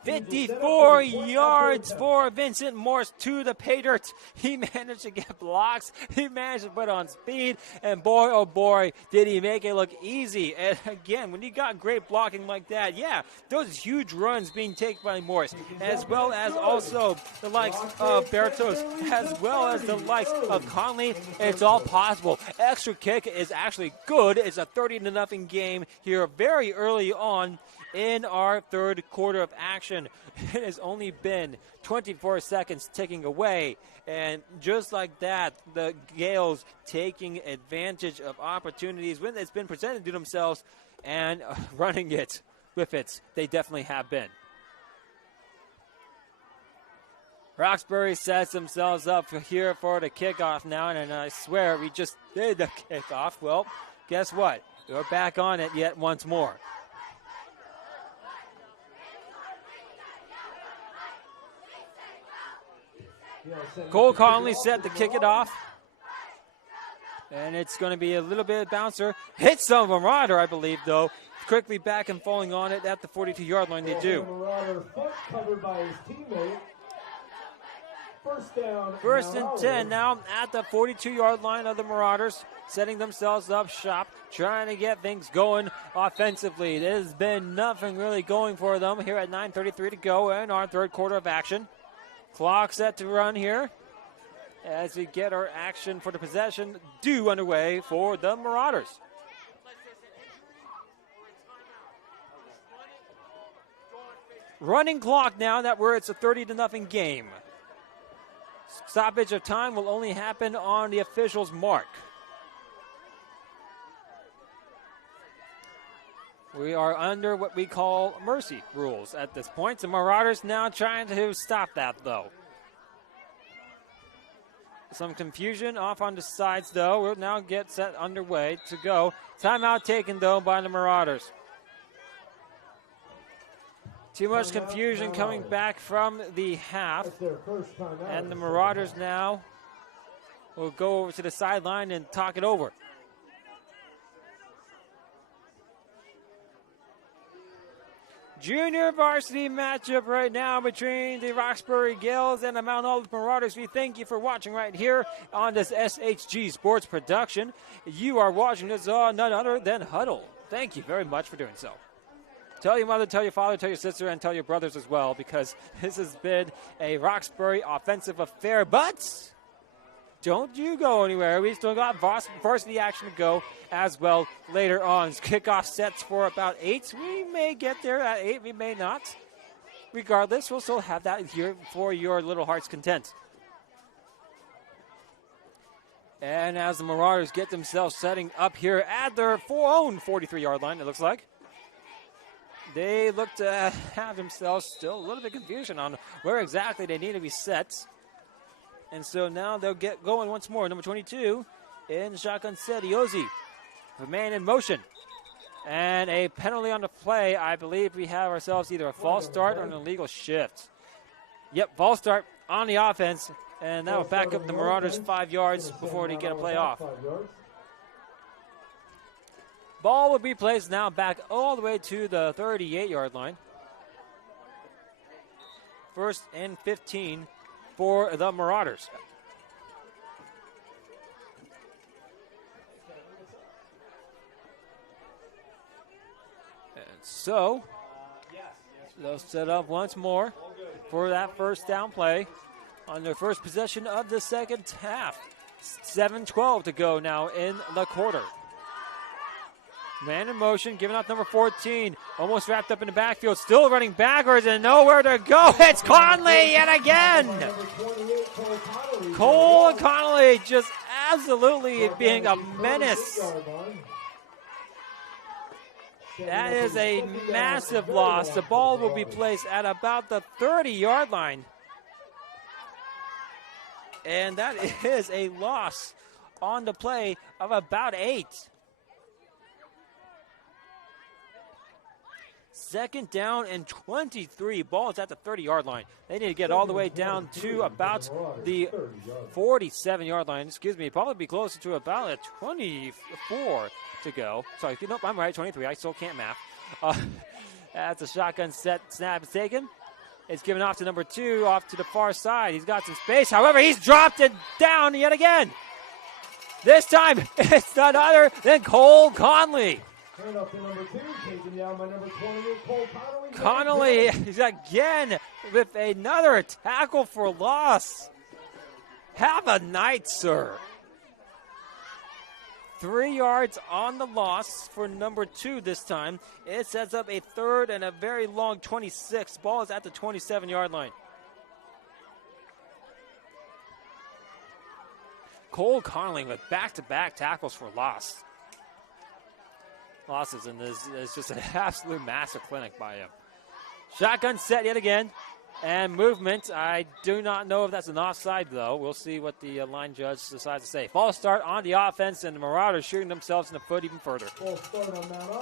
54 yards for Vincent Morse to the pay dirt. He managed to get blocks. He managed to put on speed. And boy, oh boy, did he make it look easy. And again, when you got great blocking like that, yeah, those huge runs being taken by Morse, as well as also the likes of Bertos, as well as the likes of Conley, it's all possible. Extra kick is actually good. It's a 30-0 game here very early on in our third quarter of action. It has only been 24 seconds ticking away, and just like that, the Gales taking advantage of opportunities when it's been presented to themselves and running it with it. They definitely have been. Roxbury sets themselves up here for the kickoff now, and I swear we just did the kickoff. Well, guess what? We're back on it yet once more. Cole Conley set to kick it off. And it's going to be a little bit of bouncer. Hits the Marauder, I believe, though. Quickly back and falling on it at the 42-yard line. They do. Marauder foot covered by his teammate. First and 10 now at the 42-yard line of the Marauders. Setting themselves up shop, trying to get things going offensively. There's been nothing really going for them here at 9:33 to go in our third quarter of action. Clock set to run here as we get our action for the possession due underway for the Marauders. Running clock now that it's a 30-0 game. Stoppage of time will only happen on the official's mark. We are under what we call mercy rules at this point. The Marauders now trying to stop that, though. Some confusion off on the sides, though. We'll now get set underway to go. Timeout taken, though, by the Marauders. Too much confusion coming back from the half. And the Marauders now will go over to the sideline and talk it over. Junior varsity matchup right now between the Roxbury Gales and the Mount Olive Marauders. We thank you for watching right here on this SHG Sports production. You are watching this on none other than Huddle. Thank you very much for doing so. Tell your mother, tell your father, tell your sister, and tell your brothers as well, because this has been a Roxbury offensive affair. But don't you go anywhere. We still got varsity action to go as well later on. Kickoff sets for about 8. We may get there at 8. We may not. Regardless, we'll still have that here for your little heart's content. And as the Marauders get themselves setting up here at their own 43-yard line, it looks like. They look to have themselves still a little bit confusion on where exactly they need to be set. And so now they'll get going once more. Number 22 in shotgun set, Iosi. A man in motion. And a penalty on the play. I believe we have ourselves either a false start or an illegal shift. Yep, false start on the offense. And that will back up the Marauders 5 yards before they get a play off. Ball will be placed now back all the way to the 38-yard line. First and 15 for the Marauders. And so, they'll set up once more for that first down play on their first possession of the second half. 7:12 to go now in the quarter. Man in motion, giving up number 14. Almost wrapped up in the backfield. Still running backwards and nowhere to go. It's Conley yet again. Cole Conley just absolutely being a menace. That is a massive loss. The ball will be placed at about the 30-yard line. And that is a loss on the play of about 8. Second down and 23. Ball is at the 30-yard line. They need to get all the way down to about the 47-yard line. Excuse me, probably be closer to about a 24 to go. Sorry, nope, I'm right, 23. I still can't math. That's a shotgun set. Snap is taken. It's given off to number 2, off to the far side. He's got some space. However, he's dropped it down yet again. This time, it's none other than Cole Conley. Turn up to number 2, taken down by number 28, Cole Connolly. Connolly is again with another tackle for loss. Have a night, sir. 3 yards on the loss for number 2 this time. It sets up a third and a very long 26. Ball is at the 27-yard line. Cole Connolly with back-to-back tackles for loss. Losses, and this is just an absolute massive clinic by him. Shotgun set yet again. And movement, I do not know if that's an offside, though. We'll see what the line judge decides to say. False start on the offense, and the Marauders shooting themselves in the foot even further.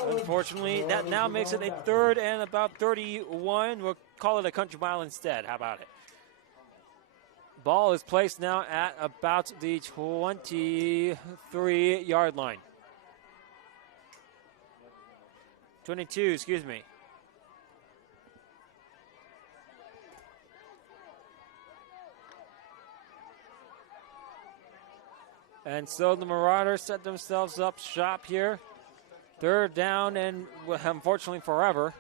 Unfortunately, that now makes it a third and about 31. We'll call it a country mile instead. How about it? Ball is placed now at about the 23-yard line. 22, excuse me. And so the Marauders set themselves up shop here. Third down and, unfortunately, forever.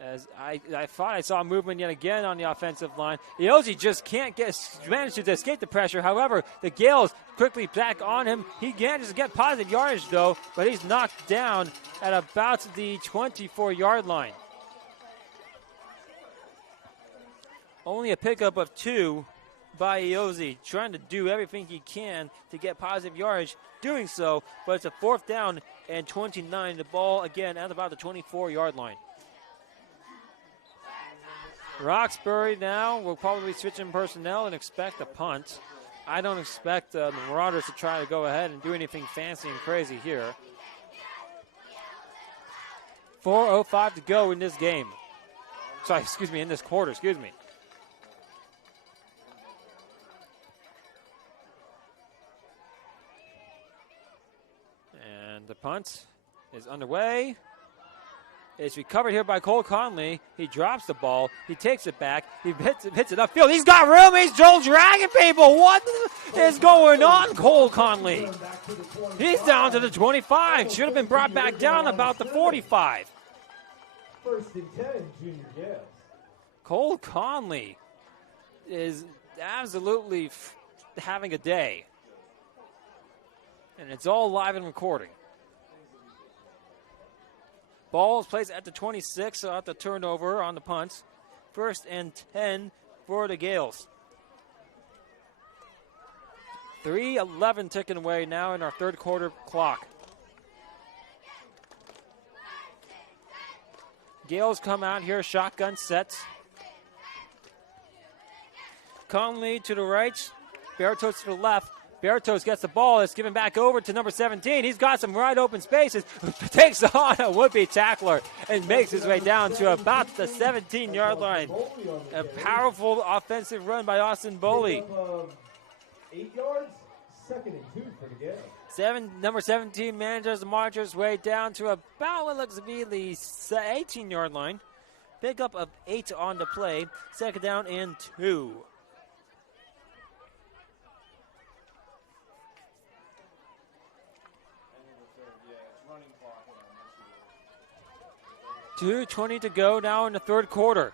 As I thought I saw movement yet again on the offensive line. Iosi just can't manage to escape the pressure. However, the Gales quickly back on him. He manages to get positive yardage, though, but he's knocked down at about the 24-yard line. Only a pickup of 2 by Iosi, trying to do everything he can to get positive yardage, doing so, but it's a fourth down and 29. The ball, again, at about the 24-yard line. Roxbury now will probably switch in personnel and expect a punt. I don't expect the Marauders to try to go ahead and do anything fancy and crazy here. 4:05 to go in this game. Sorry, excuse me, in this quarter, excuse me. And the punt is underway. It's recovered here by Cole Conley. He drops the ball. He takes it back. He hits it upfield. He's got room. He's Joel dragging people. What is going on, Cole Conley? He's down to the 25. Should have been brought back down about the 45. First and 10, Junior Gales. Cole Conley is absolutely having a day. And it's all live and recording. Ball is placed at the 26, so at the turnover on the punt. First and 10 for the Gales. 3:11 ticking away now in our third quarter clock. Gales come out here, shotgun sets. Conley to the right, Bertos to the left. Bertos gets the ball. It's given back over to number 17. He's got some wide open spaces. Takes on a would-be tackler and makes his way down to about the 17-yard line. A powerful offensive run by Austin Boley. 8 yards, second and 2 for the Gales. Number 17 manages to march his way down to about what looks to be the 18-yard line. Pickup of 8 on the play. Second down and 2. 2:20 to go now in the third quarter.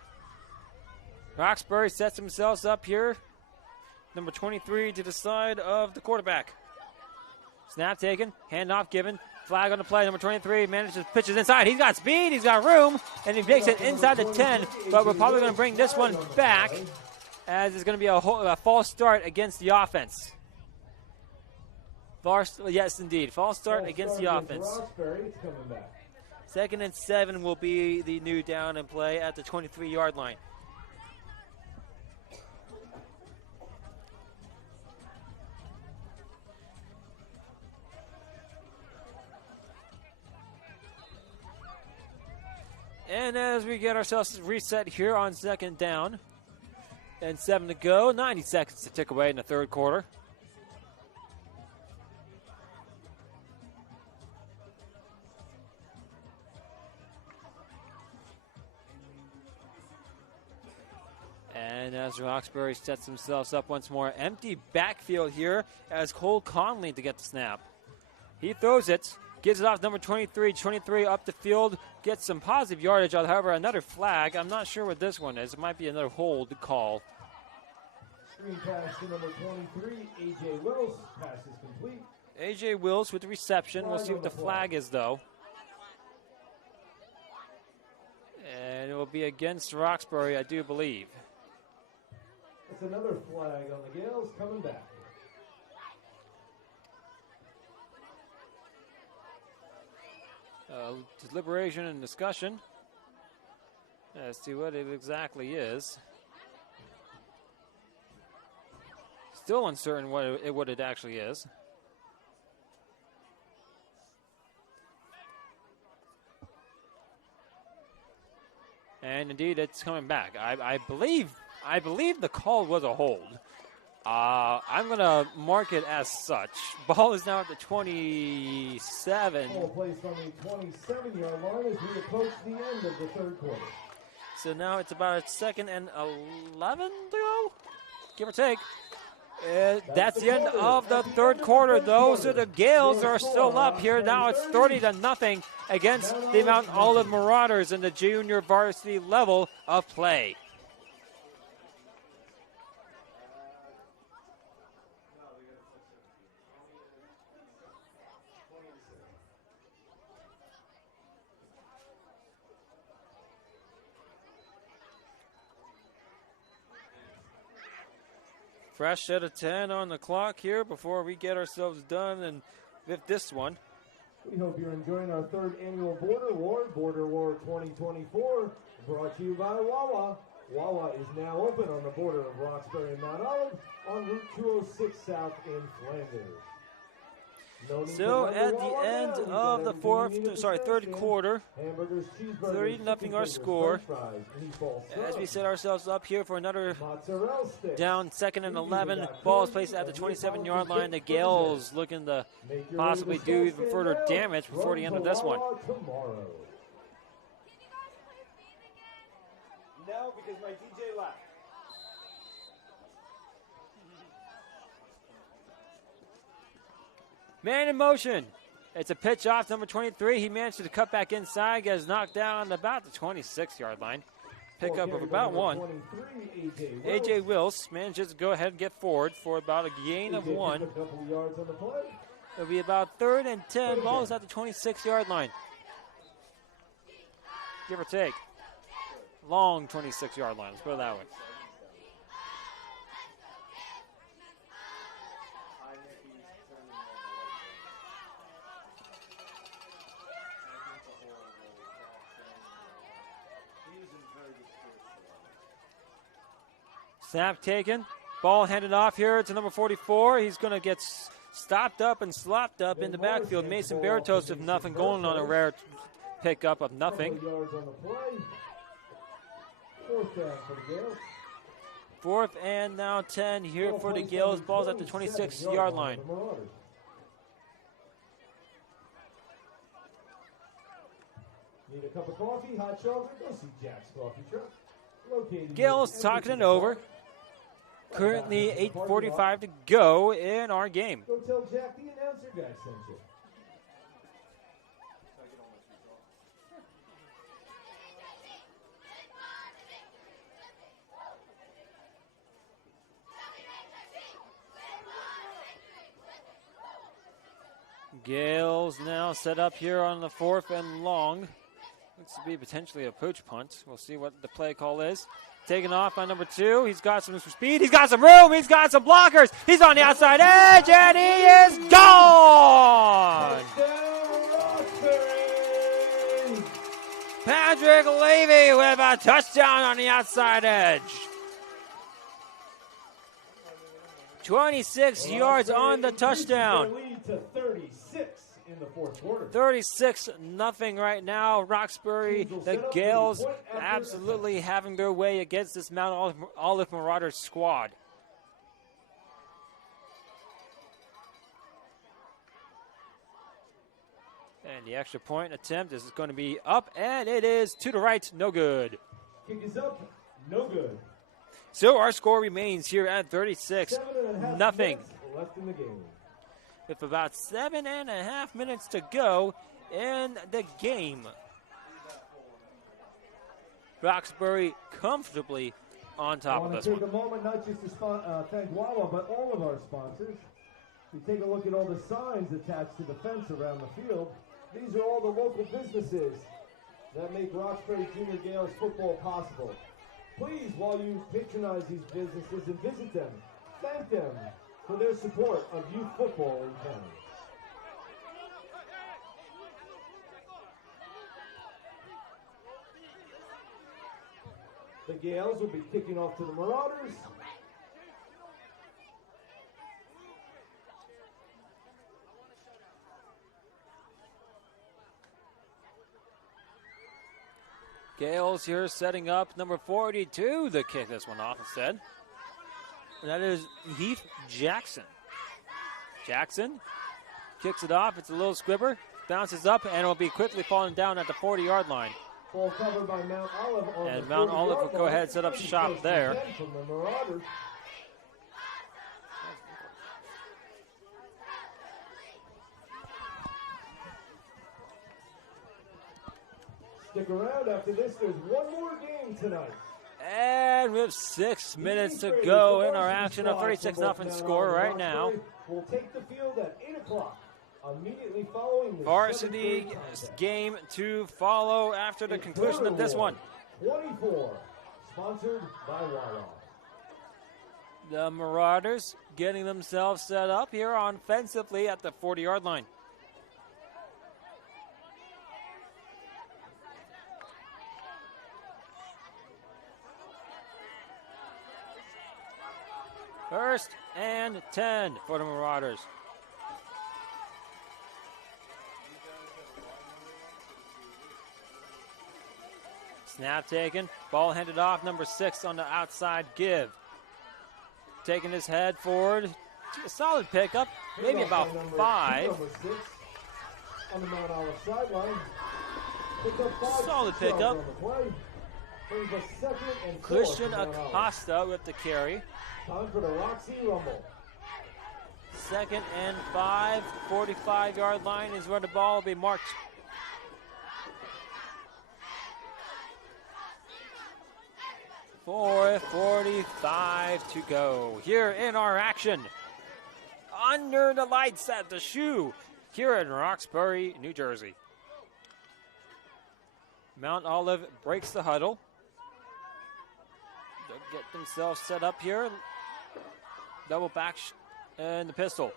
Roxbury sets themselves up here. Number 23 to the side of the quarterback. Snap taken, handoff given, flag on the play. Number 23 manages pitches inside. He's got speed, he's got room, and he makes it inside the 10, but we're probably going to bring this one back as it's going to be a false start against the offense. Yes, indeed. False start against the offense. Roxbury, it's coming back. 2nd and 7 will be the new down and play at the 23-yard line. And as we get ourselves reset here on 2nd down and 7 to go, 90 seconds to tick away in the 3rd quarter. And as Roxbury sets themselves up once more, empty backfield here as Cole Conley to get the snap. He throws it, gives it off number 23. 23 up the field, gets some positive yardage. However, another flag. I'm not sure what this one is. It might be another hold call. Screen pass to number 23, A.J. Wills. Pass is complete. A.J. Wills with the reception. We'll see what the flag is, though. And it will be against Roxbury, I do believe. It's another flag on the Gales coming back. Deliberation and discussion as to what it exactly is. Still uncertain what it actually is. And indeed, it's coming back. I believe the call was a hold. I'm going to mark it as such. Ball is now at the 27. Ball placed on the 27-yard line as we approach the end of the 3rd quarter. So now it's about 2nd and 11 to go, give or take. That's the end of the 3rd quarter, though. So the Gales are still up here. Now it's 30-0 against the Mount Olive Marauders in the junior varsity level of play. Fresh set of 10 on the clock here before we get ourselves done and with this one. We hope you're enjoying our 3rd annual Border War 2024, brought to you by Wawa. Wawa is now open on the border of Roxbury and Mount Olive on Route 206 South in Flanders. So at the end of the 3rd quarter, 30-0 our score. As we set ourselves up here for another down 2nd and 11. Ball is placed at the 27-yard line. The Gales looking to possibly do even further damage before the end of this one. No, because my DJ left. Man in motion. It's a pitch off number 23. He managed to cut back inside, gets knocked down about the 26-yard line. Pickup of about 1. A.J. Wills manages to go ahead and get forward for about a gain of 1. It'll be about 3rd and 10. Ball is at the 26-yard line. Give or take. Long 26-yard line. Let's put it that way. Snap taken. Ball handed off here to number 44. He's going to get stopped up and slopped up in the backfield. Mason Bertos with nothing going on, a rare pickup of nothing. 4th and now 10 here for the Gales. Ball's at the 26-yard line. Need a cup of coffee, hot chocolate? Go see Jack's Coffee Truck. Gales talking it over. Currently 8:45 to go in our game. Go tell Jack the announcer guy sent you. Gales now set up here on the 4th and long. Looks to be potentially a pooch punt. We'll see what the play call is. taken off by number 2. He's got some speed. He's got some room. He's got some blockers. He's on the outside edge, and he is gone. Patrick Levy with a touchdown on the outside edge. 26 yards on the touchdown. Lead to 36 in the fourth quarter. 36-0 right now. Roxbury, the Gales, absolutely having their way against this Mount Olive Marauders squad. And the extra point attempt is going to be up, and it is to the right, no good. Kick is up, no good. So our score remains here at 36-0. 7.5 minutes left in the game. With about 7.5 minutes to go in the game. Roxbury comfortably on top of this I want to one. take a moment not just to thank Wawa, but all of our sponsors. If you take a look at all the signs attached to the fence around the field, these are all the local businesses that make Roxbury Junior Gales football possible. Please, while you patronize these businesses and visit them, thank them for their support of youth football in town. The Gales will be kicking off to the Marauders. Gales here setting up number 42 to kick this one off instead. And that is Heath Jackson. Jackson kicks it off. It's a little squibber. Bounces up, and it will be quickly falling down at the 40-yard line. Ball covered by Mount Olive on And the Mount Olive 40-yard will go line. ahead and set up shop there. From the Marauders. Stick around. After this, there's one more game tonight. And with 6 minutes to go in our action, a 36-0 score right now. We'll take the field at 8 o'clock. Immediately following the Varsity 7th grade contest. game to follow after the conclusion of this one. 24, sponsored by Wawa. The Marauders getting themselves set up here offensively at the 40-yard line. First and 10 for the Marauders. Snap taken, ball handed off, number 6 on the outside give. Taking his head forward, a solid pickup, maybe about 5. Number 6 on the Mount Olive sideline. Picked up 5 Solid yards pickup. on the play. Brings us 2nd and 4 Christian for Mount Olive. Acosta with the carry. Time for the Roxy Rumble. 2nd and 5, 45-yard line is where the ball will be marked. .45 to go here in our action. Under the lights at the Shoe here in Roxbury, New Jersey. Mount Olive breaks the huddle. They'll get themselves set up here. Double back and the pistol.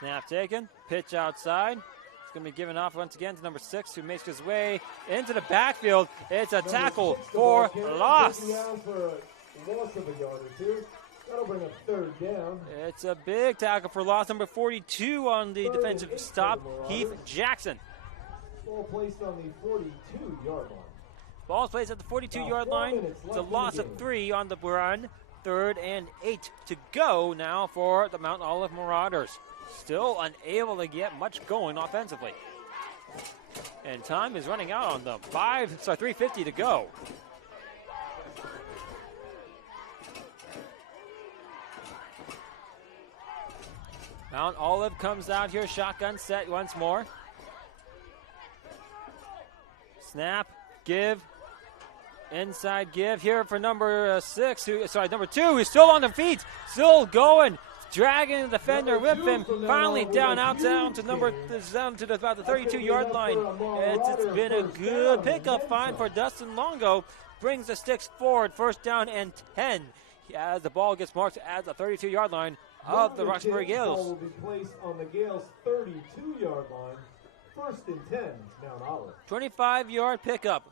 Snap taken. Pitch outside. It's going to be given off once again to number 6, who makes his way into the backfield. It's a tackle for loss. Down for a loss of a yard or two. That'll bring a 3rd down. It's a big tackle for loss. Number 42 on the defensive stop, Heath Jackson. Ball placed on the 42-yard line. Ball placed at the 42-yard line. It's a loss of 3 on the run. 3rd and 8 to go now for the Mount Olive Marauders. Still unable to get much going offensively. And time is running out on them. 3:50 to go. Mount Olive comes out here, shotgun set once more. Snap, give, inside give here for number 2, who's still on the feet, still going. dragging the defender with him. Finally down to about the 32-yard line. It's been a good pickup find for Dustin Longo. Brings the sticks forward, first down and 10. As the ball gets marked at the 32-yard line of the Roxbury Gales. Ball will be placed on the Gales' 32-yard line. First and 10, Mount Olive. 25-yard pickup.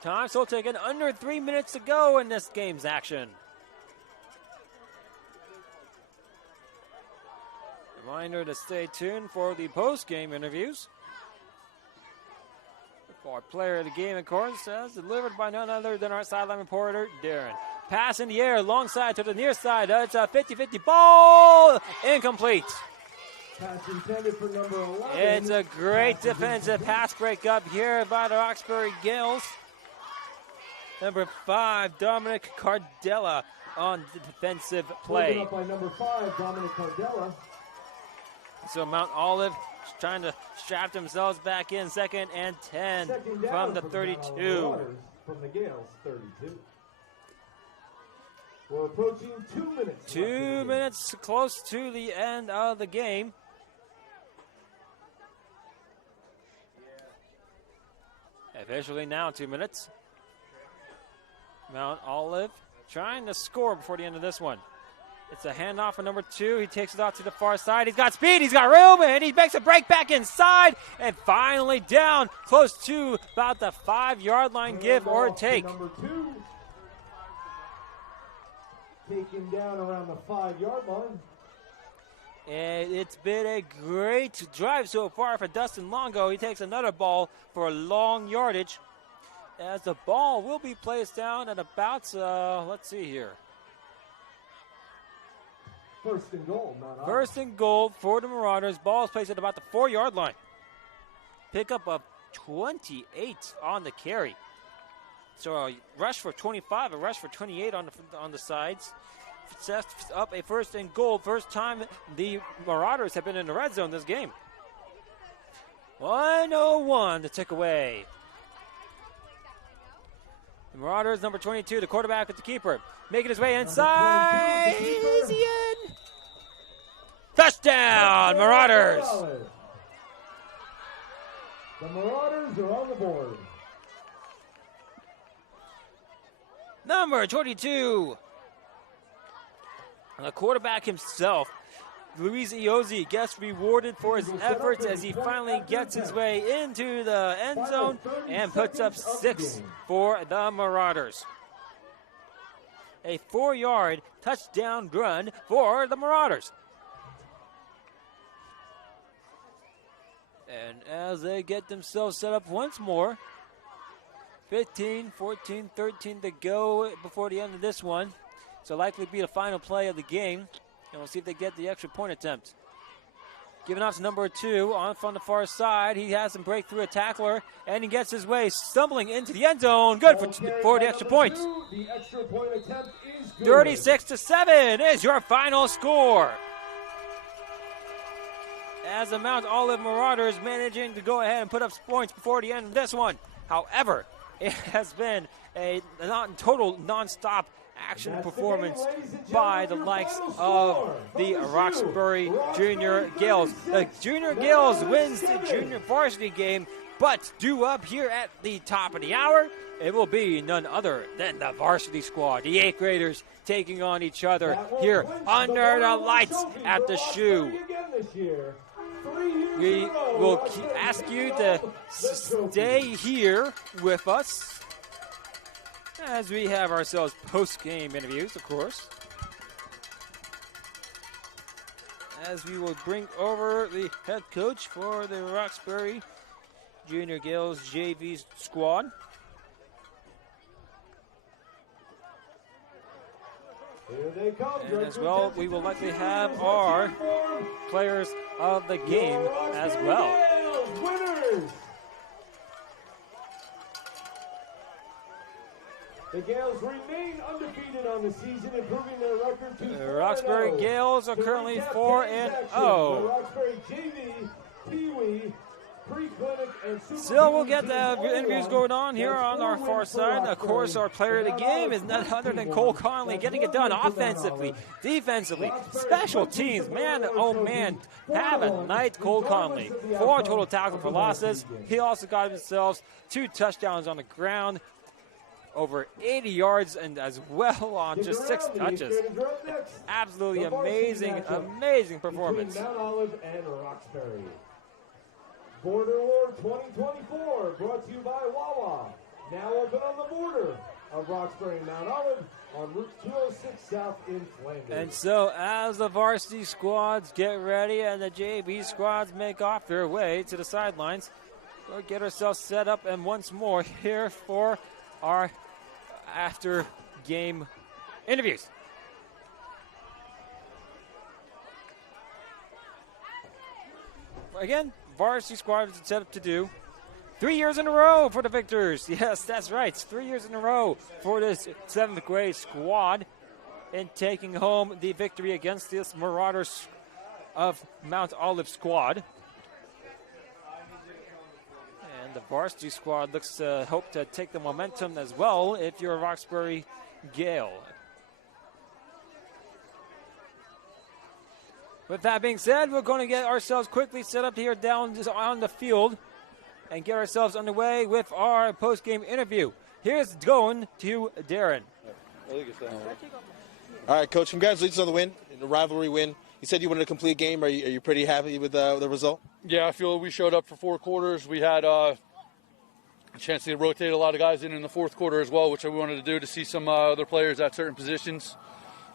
Time still taken, under 3 minutes to go in this game's action. Reminder to stay tuned for the post-game interviews. Our player of the game, of course, as delivered by none other than our sideline reporter, Darren. Pass in the air, long side to the near side. It's a 50-50 ball. Incomplete. Pass intended for number 11. It's a great defensive pass breakup here by the Roxbury Gales. Number 5, Dominic Cardella on the defensive play. Broken up by number 5, Dominic Cardella. So Mount Olive trying to strap themselves back in, 2nd and 10 from the 32. From the Gales, 32. We're approaching 2 minutes. 2 minutes close to the end of the game. Officially now 2 minutes. Mount Olive trying to score before the end of this one. It's a handoff for number 2. He takes it out to the far side. He's got speed. He's got room. And he makes a break back inside. And finally down close to about the 5-yard line, give or take. Number 2. Taken down around the 5-yard line. And it's been a great drive so far for Dustin Longo. He takes another ball for long yardage. As the ball will be placed down at about, let's see here. First and goal, Mount Olive. First and goal for the Marauders. Ball is placed at about the 4-yard line. Pickup of 28 on the carry. So a rush for 25, a rush for 28 on the sides. Sets up a first and goal. First time the Marauders have been in the red zone this game. 101 to take away. The Marauders, number 22, the quarterback with the keeper. Making his way inside. Is he in? Touchdown, Marauders. The Marauders are on the board. Number 22. The quarterback himself, Luis Iozzi, gets rewarded for his efforts as he finally gets his way into the end zone and puts up 6 for the Marauders. A 4-yard touchdown run for the Marauders. And as they get themselves set up once more, 15, 14, 13 to go before the end of this one. So likely be the final play of the game. And we'll see if they get the extra point attempt. Giving off to number 2 on from the far side. He has some breakthrough, a tackler, and he gets his way stumbling into the end zone. Good for the extra point. The extra point attempt is good. 36-7 is your final score. As the Mount Olive Marauders managing to go ahead and put up points before the end of this one. However, it has been a total non-stop action performance by the likes of the Roxbury Junior Gales. The Junior Gales wins the junior varsity game, but due up here at the top of the hour, it will be none other than the varsity squad, the 8th graders, taking on each other here under the lights at the shoe. We will ask you to stay here with us as we have ourselves post-game interviews, of course. As we will bring over the head coach for the Roxbury Junior Gales JV squad. Here they come. And as well, we will likely have our players of the game as well. Winners. The Gales remain undefeated on the season, improving their record to 4-0. The Roxbury Gales are currently 4-0. The Roxbury JV, Pee Wee, pre-clinic, and Super Still, we'll Bowl get the teams interviews all going on here That's on our 4 far wins for side. Of course, our player of the game is none other than Cole Conley, getting it done offensively, defensively, special teams. Man, oh man, have a night, Cole Conley. 4 total tackles for losses. He also got himself 2 touchdowns on the ground, over 80 yards, and as well on just 6 touches. Absolutely amazing, amazing performance. Mount Olive and Roxbury. Border War 2024, brought to you by Wawa. Now open on the border of Roxbury and Mount Olive on Route 206 South in Flanders. And so as the varsity squads get ready and the JV squads make off their way to the sidelines, we'll get ourselves set up and once more here for our after game interviews. Again, varsity squad is set up to do 3 years in a row for the victors. Yes, that's right. It's 3 years in a row for this 7th grade squad in taking home the victory against this Marauders of Mount Olive squad. And the varsity squad looks to hope to take the momentum as well if you're a Roxbury Gale. With that being said, we're going to get ourselves quickly set up here down just on the field and get ourselves underway with our post-game interview. Here's going to Darren. All right, Coach, congratulations on the win, the rivalry win. You said you wanted a complete game. Are you pretty happy with the result? Yeah, I feel we showed up for 4 quarters. We had a chance to rotate a lot of guys in the 4th quarter as well, which we wanted to do to see some other players at certain positions.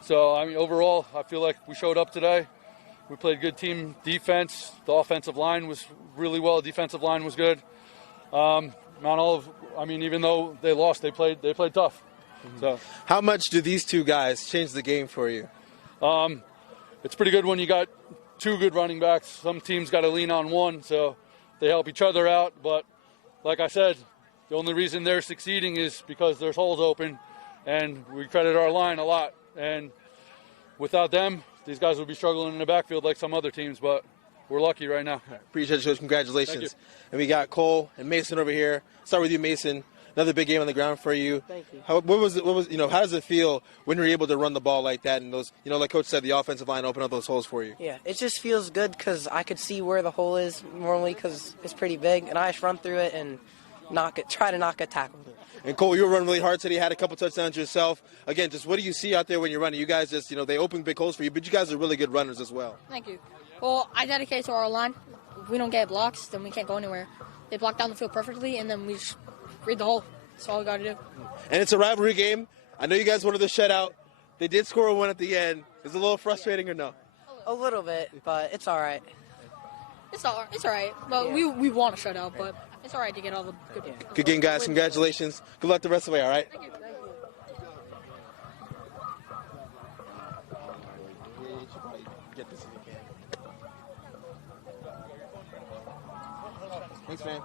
So, I mean, overall, I feel like we showed up today. We played good team defense. The offensive line was really well. The defensive line was good. Mount Olive, I mean, even though they lost, they played tough. So, how much do these 2 guys change the game for you? It's pretty good when you got 2 good running backs. Some teams got to lean on one, so they help each other out. But like I said, the only reason they're succeeding is because there's holes open, and we credit our line a lot. And without them, these guys would be struggling in the backfield like some other temes, but we're lucky right now. Appreciate you, Coach. Congratulations. And we got Cole and Mason over here. Start with you, Mason. Another big game on the ground for you. Thank you. What was how does it feel when you're able to run the ball like that and those, like Coach said, the offensive line opened up those holes for you? Yeah, it just feels good because I could see where the hole is normally because it's pretty big, and I just run through it and try to knock a tackle. And Cole, you were running really hard today. You had a couple touchdowns yourself. Again, just what do you see out there when you're running? You guys just, they open big holes for you, but you guys are really good runners as well. Thank you. Well, I dedicate to our line. If we don't get blocks, then we can't go anywhere. They block down the field perfectly, and then we just read the hole. That's all we got to do. And it's a rivalry game. I know you guys wanted the shutout. They did score a 1 at the end. Is it a little frustrating or no? A little bit, but it's all right. It's all right. But Yeah. we want to shut out, but it's all right to get all the good. Good game, guys. Congratulations. Good luck the rest of the way, all right? Thank you. Thanks, man.